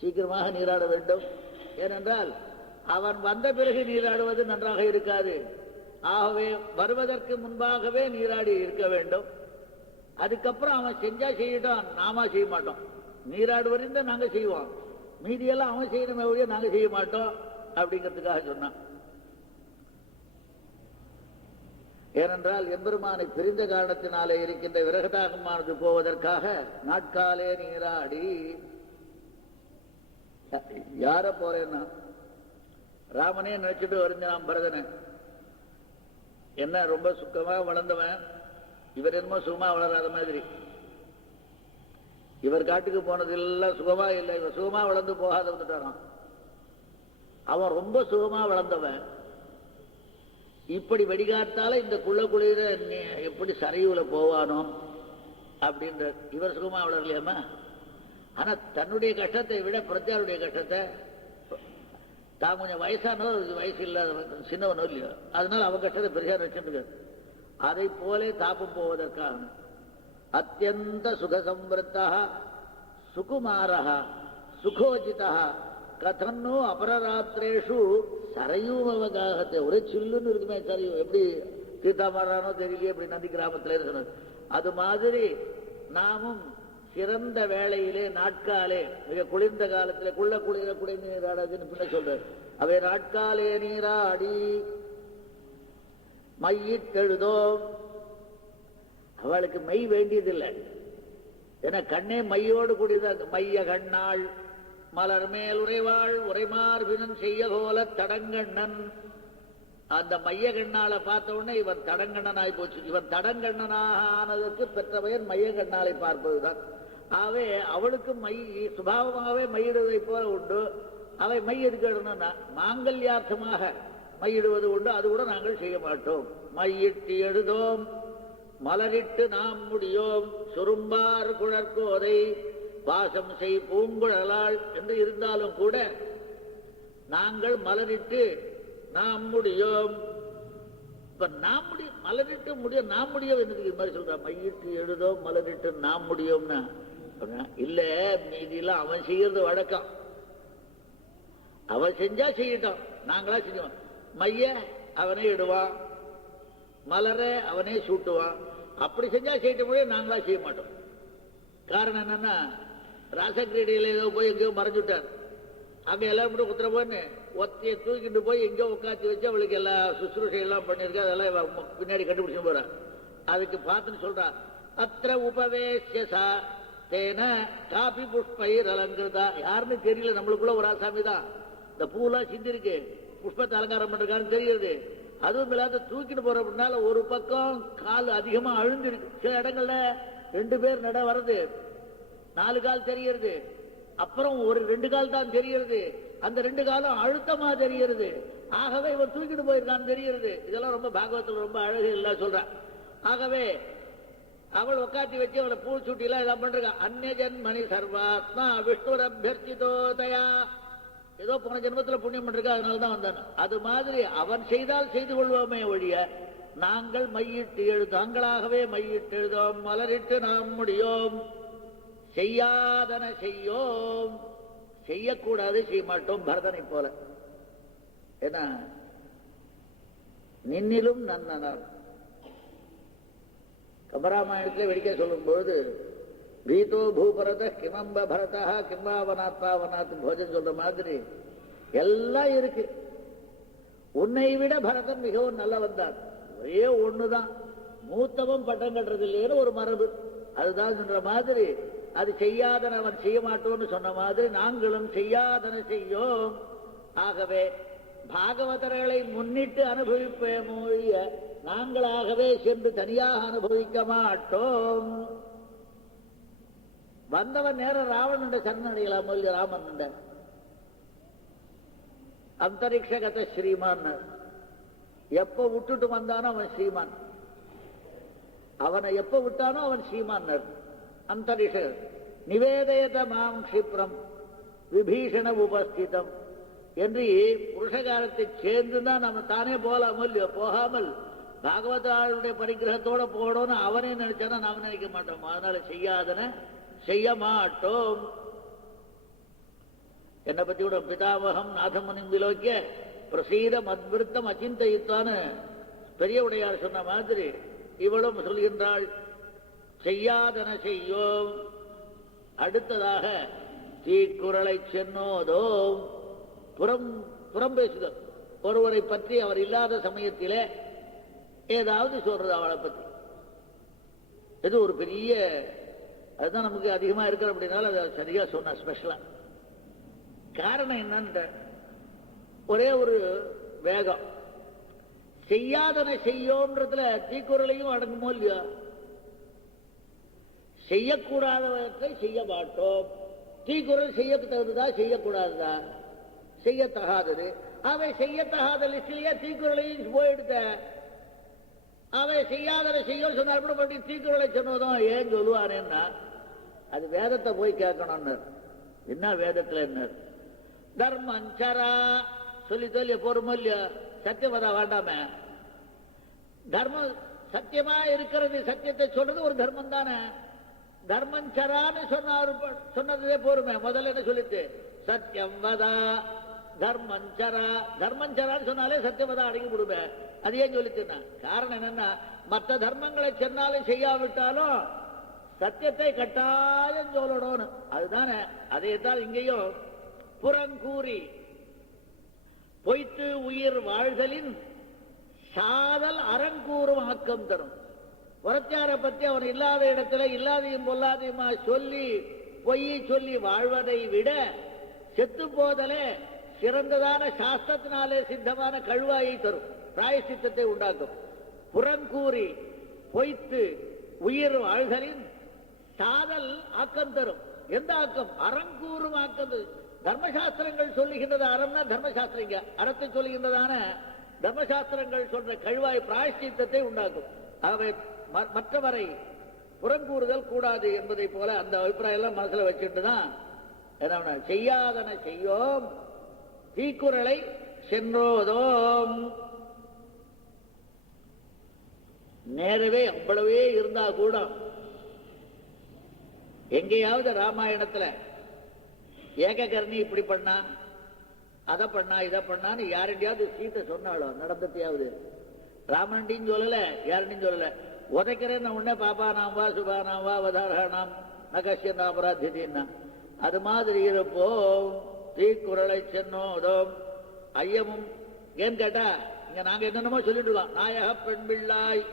சீக்கிரமாக நீராட வேண்டும். ஏனென்றால் அவன் வந்த பிறகு நீராடுவது நன்றாக இருக்காது. ஆகவே வருவதற்கு முன்பாகவே நீராடி இருக்க வேண்டும். அதுக்கப்புறம் அவன் செஞ்சா செய்யட்டும், நாம செய்ய மாட்டோம். நீராடுவதை நாங்க செய்வோம், மீதியெல்லாம் அவன் செய்யணுமே ஒழிய நாங்க செய்ய மாட்டோம் அப்படிங்கிறதுக்காக சொன்னான். ஏனென்றால் எம்பெருமானை பிரிந்த காரணத்தினாலே இருக்கின்ற விரகதாகமானது போவதற்காக நாட்காலே நீராடி. யார போறேன்னா ராமனே நினைச்சிட்டு வருந்தான் பரதனை. என்ன ரொம்ப சுக்கமா வளர்ந்தவன், இவர் என்னமோ சுகமா வளராத மாதிரி. இவர் காட்டுக்கு போனதெல்லாம் சுகமா இல்லை, இவர் சுகமா வளர்ந்து போகாத வந்துட்டாரான். அவன் ரொம்ப சுகமா வளர்ந்தவன். இப்படி வெடிகாத்தால இந்த குளிர எப்படி சரையுல போவானோ அப்படின்ற இவர் சுகமா வளரலையாமா. ஆனா தன்னுடைய கஷ்டத்தை விட பிரஜாருடைய கஷ்டத்தை, தான் கொஞ்சம் வயசானவன், வயசு இல்லாதவன், சின்னவனோ இல்லையோ, அதனால அவன் கஷ்டத்தை பெருசா வச்சுட்டு அதை போலே தாப்பம் போவதற்காக அத்தியந்த சுகசம்வத்தா சுகுமாரா சுகோஜிதா கதன்னு அபரராத்திரேஷு சரையும் அவகாகத்தை. ஒரே சில்லுன்னு இருக்குமே சரையும், எப்படி தீர்த்தாமாரானோ தெரியலையே, எப்படி நந்தி கிராமத்துல இருக்கிறது. அது மாதிரி நாமும் சிறந்த வேளையிலே நாட்காலே, மிக குளிர்ந்த காலத்திலே, குளிர குடைந்து நீராடாதுன்னு பின்ன சொல்றாரு. அவை நாட்காலே நீராடி மையிட்டெழுதோம். அவளுக்கு மை வேண்டியதில்லை, ஏன்னா கண்ணே மையோடு கூடியதான். மைய கண்ணாள் மலர் மேல் உரைவாள் உரைமார்பினன் செய்ய கோல தடங்கண்ணன். அந்த மைய கண்ணாலை பார்த்த உடனே இவன் தடங்கண்ணனாய் போச்சு. இவன் தடங்கண்ணனாக ஆனதற்கு பெற்ற பெயர் மைய கண்ணாலை பார்ப்பதுதான். ஆகவே அவளுக்கு மை சுபாவமாகவே மையிடுவதை போல உண்டு. அவை மை எதுக்கணும்னா மாங்கல்யார்த்தமாக மையிடுவது உண்டு, அது கூட நாங்கள் செய்ய மாட்டோம். மையிட்டு எழுதோம் மலரிட்டு நாம் முடியோம் சுரும்பார் குழற்கோதை வாசம் செய் பூங்குழலாள் என்று இருந்தாலும் கூட நாங்கள் மலரிட்டு நாம் முடியோம். இப்ப நாம் முடியும், மலரிட்டு முடியும், நாம் முடியும் என்று இது மாதிரி சொல்ற. மையிட்டு எழுதோம் மலரிட்டு நாம் முடியும்னா இல்ல, மீதியெல்லாம் அவன் செய்யறது வழக்கம். அவன் செஞ்சா செய்யட்டும், நாங்களா செஞ்சோம். மைய அவனே இடுவான், மலர அவனே சூட்டுவான். அப்படி செஞ்சா செய்ய முடியும், நாங்களா செய்ய மாட்டோம். காரணம் என்னன்னா, ராசக்கிரீடையில ஏதோ போய் எங்கேயோ மறைஞ்சுட்டார். அங்க எல்லாரும் மட்டும் குத்துற போன்னு ஒத்தையை தூக்கிட்டு போய் எங்கேயோ உட்காந்து வச்சு அவளுக்கு எல்லா சுசுரூஷையெல்லாம் பண்ணியிருக்கா. அதெல்லாம் பின்னாடி கண்டுபிடிச்சு போறான். அதுக்கு பார்த்துன்னு சொல்றான், அத்திர உபவேசியசா தேன காபி புஷ்பயிர் அலங்கிருதா. யாருன்னு தெரியல, நம்மளுக்குள்ள ஒரு ஆசாமி தான். இந்த பூலாம் சிந்திருக்கு, புஷ்பத்தை அலங்காரம் பண்றதுக்கான்னு தெரியுது. அதுவும் இல்லாத தூக்கிட்டு போற அப்படின்னால ஒரு பக்கம் கால் அதிகமா அழுந்திருக்கு. சில இடங்கள்ல 2 பேர் நட வருது, 4 கால் தெரிகிறது. அப்புறம் ஒரு 2 கால் தான் தெரிகிறது. அந்த 2 காலம் அழுத்தமா தெரிகிறது. ஆகவே இவன் தூக்கிட்டு போயிருக்கான்னு தெரிகிறது. இதெல்லாம் ரொம்ப பாகவத்தில் ரொம்ப அழகு எல்லாம் சொல்றான். ஆகவே அவள் உட்காத்தி வச்சு அவளை பூ சூட்டி எல்லாம் இதெல்லாம் பண்றான். அந்நஜன் மணி சர்வாத்மா விஷ்ணுர் அபியர்த்திதோதயா. ஏதோ போன ஜென்மத்தில் புண்ணியம் பண்ணிருக்கா, அதனாலதான் வந்தான். அது மாதிரி அவன் செய்தால் செய்து கொள்வோமே ஒழிய நாங்கள் மையிட்டு தாங்களாகவே மையிட்டு எழுதோம் மலரிட்டு நாம் முடியோம் செய்யாதன செய்யோம். செய்யக்கூடாது செய்ய மாட்டோம், பரதனை போல. ஏன்னா நின்னிலும் நன்னனார் கம்பராமாயணத்தில் வெடிக்க சொல்லும் பொழுது பீதோ பூபரத கிமம்ப பரதா கிம்பாவனாத்மா வனாத் போஜன் சொல்ற மாதிரி எல்லாம் இருக்கு. உன்னை விட பரதன் மிகவும் நல்லவன் தான், ஒரே ஒண்ணுதான், மூத்தவன் பட்டம் கட்டுறது இல்லைன்னு ஒரு மரபு. அதுதான் சொல்ற மாதிரி, அது செய்யாதன அவன் செய்ய மாட்டோம்னு சொன்ன மாதிரி நாங்களும் செய்யாதன செய்யோம். ஆகவே பாகவதர்களை முன்னிட்டு அனுபவிப்போமோ ஒழிய நாங்களாகவே சென்று தனியாக அனுபவிக்க மாட்டோம். வந்தவன் நேரம் ராவணன் சரணடையலாம் இல்லையா? ராமன் அந்தரிக்ஷகத ஸ்ரீமான், எப்ப விட்டுட்டு வந்தானோ அவன் ஸ்ரீமான், அவனை எப்ப விட்டானோ அவன் ஸ்ரீமான். அந்தரிஷ நிவேதயத மாம் க்ஷிப்ரம் விபீஷண உபஸ்திதம் என்று புருஷகாரத்தை சேர்ந்துதான் நம்ம தானே போகலாம் இல்லையோ? போகாமல் பாகவதாளுடைய பரிகிரகத்தோட போடணும்னு அவனே நினைச்சானா நாம நினைக்க மாட்டோம். அதனால செய்யாதன செய்ய மாட்டோம். என்னை பத்தி கூட பிதாமகம் நாதமுனிம் விலோக்கிய பிரசீத மத்விருத்தம் அச்சிந்தயித்தான்னு பெரிய உடையார் சொன்ன மாதிரி இவளும் சொல்கின்றாள், செய்யாதன செய்யோம். அடுத்ததாக தீக்குறளை சென்னோதோம், புறம் பேசுதல். ஒருவரை பற்றி அவர் இல்லாத சமயத்திலே ஏதாவது சொல்றது அவளை பற்றி. இது ஒரு பெரிய, அதுதான் நமக்கு அதிகமா இருக்கிற அப்படின்னால அதை சரியா சொன்ன ஸ்பெஷலா. காரணம் என்னன்ற ஒரே ஒரு வேகம். செய்யாதன செய்யோன்றதுல தீக்குறளையும் அடங்குமோ இல்லையா? செய்யக்கூடாதவற்றை செய்ய மாட்டோம். தீக்குறள் செய்ய தகுந்ததா செய்யக்கூடாததா? செய்யத்தகாதது. அவை செய்யத்தகாத லிஸ்டிலேயே தீக்குறளையும் போயிடுத்த. அவை செய்யாதன செய்ய சொன்னார் கூட பண்ணி தீக்குறளை சொன்னதும் ஏன் சொல்லுவானேன்னா அது வேதத்தை போய் கேட்கணும்னு. என்ன வேதத்துல என்ன தர்மஞ்சரா சொல்லி சொல்லி போறோமோ இல்லையா? சத்தியமதா வேண்டாமே. தர்மம் சத்தியமா இருக்கிறது, சத்தியத்தை சொல்றது ஒரு தர்மம் தானே. தர்மஞ்சரான்னு சொன்னதே போருமே. முதல்ல என்ன சொல்லிட்டு சத்தியம் வதா தர்மஞ்சரா, தர்மஞ்சரான்னு சொன்னாலே சத்தியமதா அடங்கி விடுமே. அது ஏன் சொல்லிட்டுனா காரணம் என்னன்னா, மற்ற தர்மங்களை சொன்னாலும் செய்யாவிட்டாலும் சத்தியத்தை கட்டாயம் சொல்லணும்னு. அதுதானே. அதே தான் இங்கேயும் புறங்கூறி பொய்த்து உயிர் வாழ்தலின் சாதல் அறங்கூறும் ஆக்கம் தரும். புறச்சாரை பற்றி அவன் இல்லாத இடத்துல இல்லாதையும் பொல்லாதையுமா சொல்லி பொய் சொல்லி வாழ்வதை விட செத்து போதலே சிறந்ததான சாஸ்திரத்தினாலே சித்தமான கழுவாயை தரும், பிராயசித்தத்தை உண்டாக்கும். புறங்கூறி பொய்த்து உயிர் வாழ்தலின் சாதல் ஆக்கம் தரும். எந்த ஆக்கம்? அறங்கூறும் ஆக்கம் தரும். தர்மசாஸ்திரங்கள் சொல்லுகின்றது அறம்னா தர்மசாஸ்திரங்க அறத்தை சொல்லுகின்றதான தர்மசாஸ்திரங்கள் சொல்ற கழுவாய் பிராயஷ்சித்தத்தை உண்டாக்கும். அவை மற்றவரை புறங்கூறுதல் கூடாது என்பதை போல அந்த அபிப்பிராயம் எல்லாம் மனசுல வச்சுட்டுதான் என்ன செய்யாதன செய்யோம் தீக்குறளை சென்றோதோம். நேரவே அவ்வளவே இருந்தா கூட எங்கேயாவது ராமாயணத்துல ஏககர்ணி இப்படி பண்ணா அதை பண்ணா இதை பண்ணான்னு யாருடையாவது சீத்தை சொன்னாலும் நடந்ததையாவது ராமன்டின்னு சொல்லல, யாருன்னு சொல்லல. உதைக்கிறேன்னு உடனே பாப்பா நாம் வா சுபா நாம் வா வதாரா நாம் நகசிய அபராத்தினா அது மாதிரி இருப்போம். தீக்குறளை சென்னோதோம் ஐயமும். ஏன்னு கேட்டா இங்க நாங்க என்னென்னமோ சொல்லிட்டு இருக்கோம். நாயக பெண் பிள்ளாய்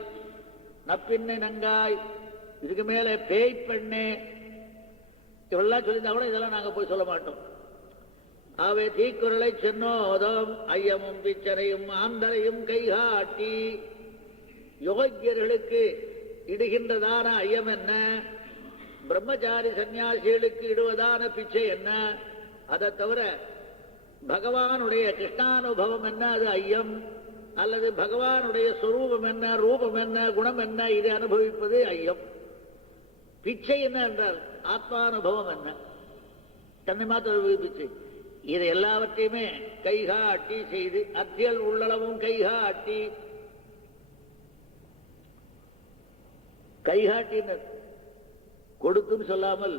நப்பின்னை நங்காய், இதுக்கு மேல பேய் பெண்ணே இவெல்லாம் சொல்லியிருந்தா கூட இதெல்லாம் நாங்க போய் சொல்ல மாட்டோம். அவை தீக்குறளை சென்னோதோம் ஐயமும் பிச்சரையும் ஆந்தரையும் கைகாட்டி. யோகியர்களுக்கு இடுகின்றதான ஐயம் என்ன, பிரம்மச்சாரி சன்னியாசிகளுக்கு இடுவதான பிச்சை என்ன, அதை தவிர பகவானுடைய கிருஷ்ணானுபவம் என்ன அது ஐயம், அல்லது பகவானுடைய சொரூபம் என்ன, ரூபம் என்ன, குணம் என்ன, இதை அனுபவிப்பது ஐயம். பிச்சை என்ன என்றால் ஆத்மானுபவம் என்ன, தன்னை மாத்திர பிச்சை. இது எல்லாவற்றையுமே கைகாட்டி செய்து அத்தியல் உள்ளளவும் கைகாட்டி. கைகாட்டினர் கொடுத்துன்னு சொல்லாமல்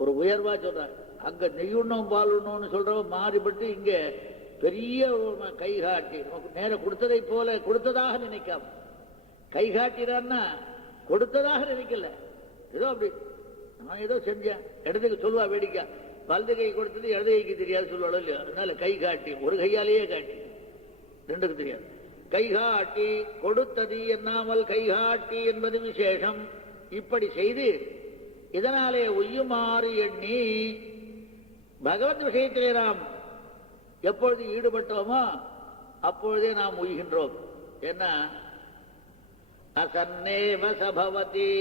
ஒரு உயர்வா சொல்றார். அங்க நெய்யுண்ணோம் பால் உண்ணோம்னு சொல்றவன் மாறிபட்டு இங்க பெரிய கைகாட்டி நேர கொடுத்ததை போல கொடுத்ததாக நினைக்காம கைகாட்டினான்னா கொடுத்ததாக நினைக்கல. ஏதோ அப்படி நான் ஏதோ செஞ்சேன் இடத்துக்கு சொல்லுவா வேடிக்கை, வலது கை கொடுத்தது இடது கைக்கு தெரியாது சொல்லுவாள் இல்லையா. அதனால கை காட்டி ஒரு கையாலேயே காட்டி ரெண்டுக்கு தெரியாது. கைகாட்டி கொடுத்தது என்னாமல் கைகாட்டி என்பது விசேஷம். இப்படி செய்து இதனாலே உய்யுமாறு எண்ணி பகவத் விஷயத்திலே நாம் எப்பொழுது ஈடுபட்டோமோ அப்பொழுதே நாம் உய்கின்றோம். என்ன அசன்னேவ சபவதி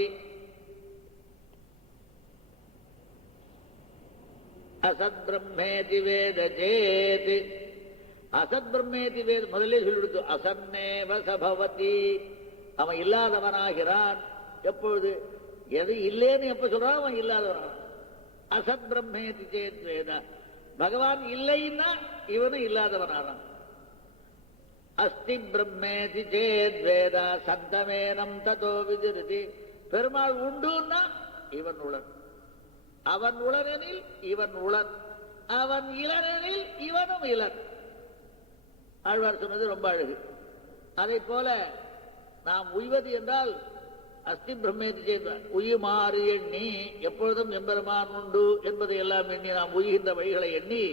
அசத் பிரம்மேதி வேத சேத். அசத் பிரம்மேதி வேத முதலே சொல்லிடுத்து. அசன்னேவ சபவதி, அவன் இல்லாதவனாகிறான். எப்பொழுது எது இல்லேன்னு எப்ப சொல்றான் அவன் இல்லாதவன். அசத் பிரம்மேதி சேத் வேத, பகவான் இல்லைன்னா இவனும் இல்லாதவனானான். அஸ்தி பிரம்மேதி சேத் வேத சந்தமேனம் ததோ விதிருதி, பெருமாள் உண்டுன்னா இவன் உளன், அவன் உளனெனில் இவன் உளன், அவன் இளனெனில் இவனும் இளன். ஆழ்வார் சொன்னது ரொம்ப அழகு. அதை போல நாம் உய்வது என்றால் அஸ்தி பிரம்மேதி செய்த உயுமாறு எண்ணி, எப்பொழுதும் எம்பெருமான் உண்டு என்பதை எல்லாம் எண்ணி நாம் உய்கின்ற வழிகளை எண்ணி,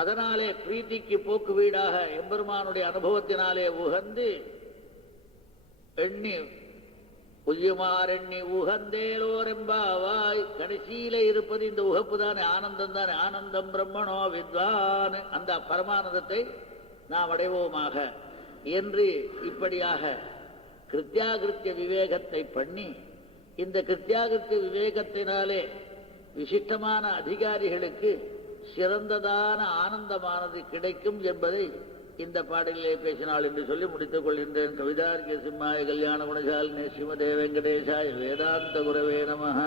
அதனாலே பிரீத்திக்கு போக்கு வீடாக எம்பெருமானுடைய அனுபவத்தினாலே உகந்து எண்ணி உய்யுமாறெண்ணி உகந்தேலோர் எம்பாவாய். கடைசியில இருப்பது இந்த உகப்பு தானே, ஆனந்தம் தானே. ஆனந்தம் பிரம்மணோ வித்வான், அந்த பரமானந்தத்தை நாம் அடைவோமாக என்று இப்படியாக கிருத்தியாகிருத்திய விவேகத்தை பண்ணி, இந்த கிருத்தியாகிருத்திய விவேகத்தினாலே விசிஷ்டமான அதிகாரிகளுக்கு சிறந்ததான ஆனந்தமானது கிடைக்கும் என்பதை இந்த பாடலிலே பேசினாள் என்று சொல்லி முடித்துக் கொள்கின்றேன். கவிதார்க்கிய சிம்மாய கல்யாண குணசாலினே ஸ்ரீமதே வெங்கடேசாய வேதாந்த குரவே நமஹ.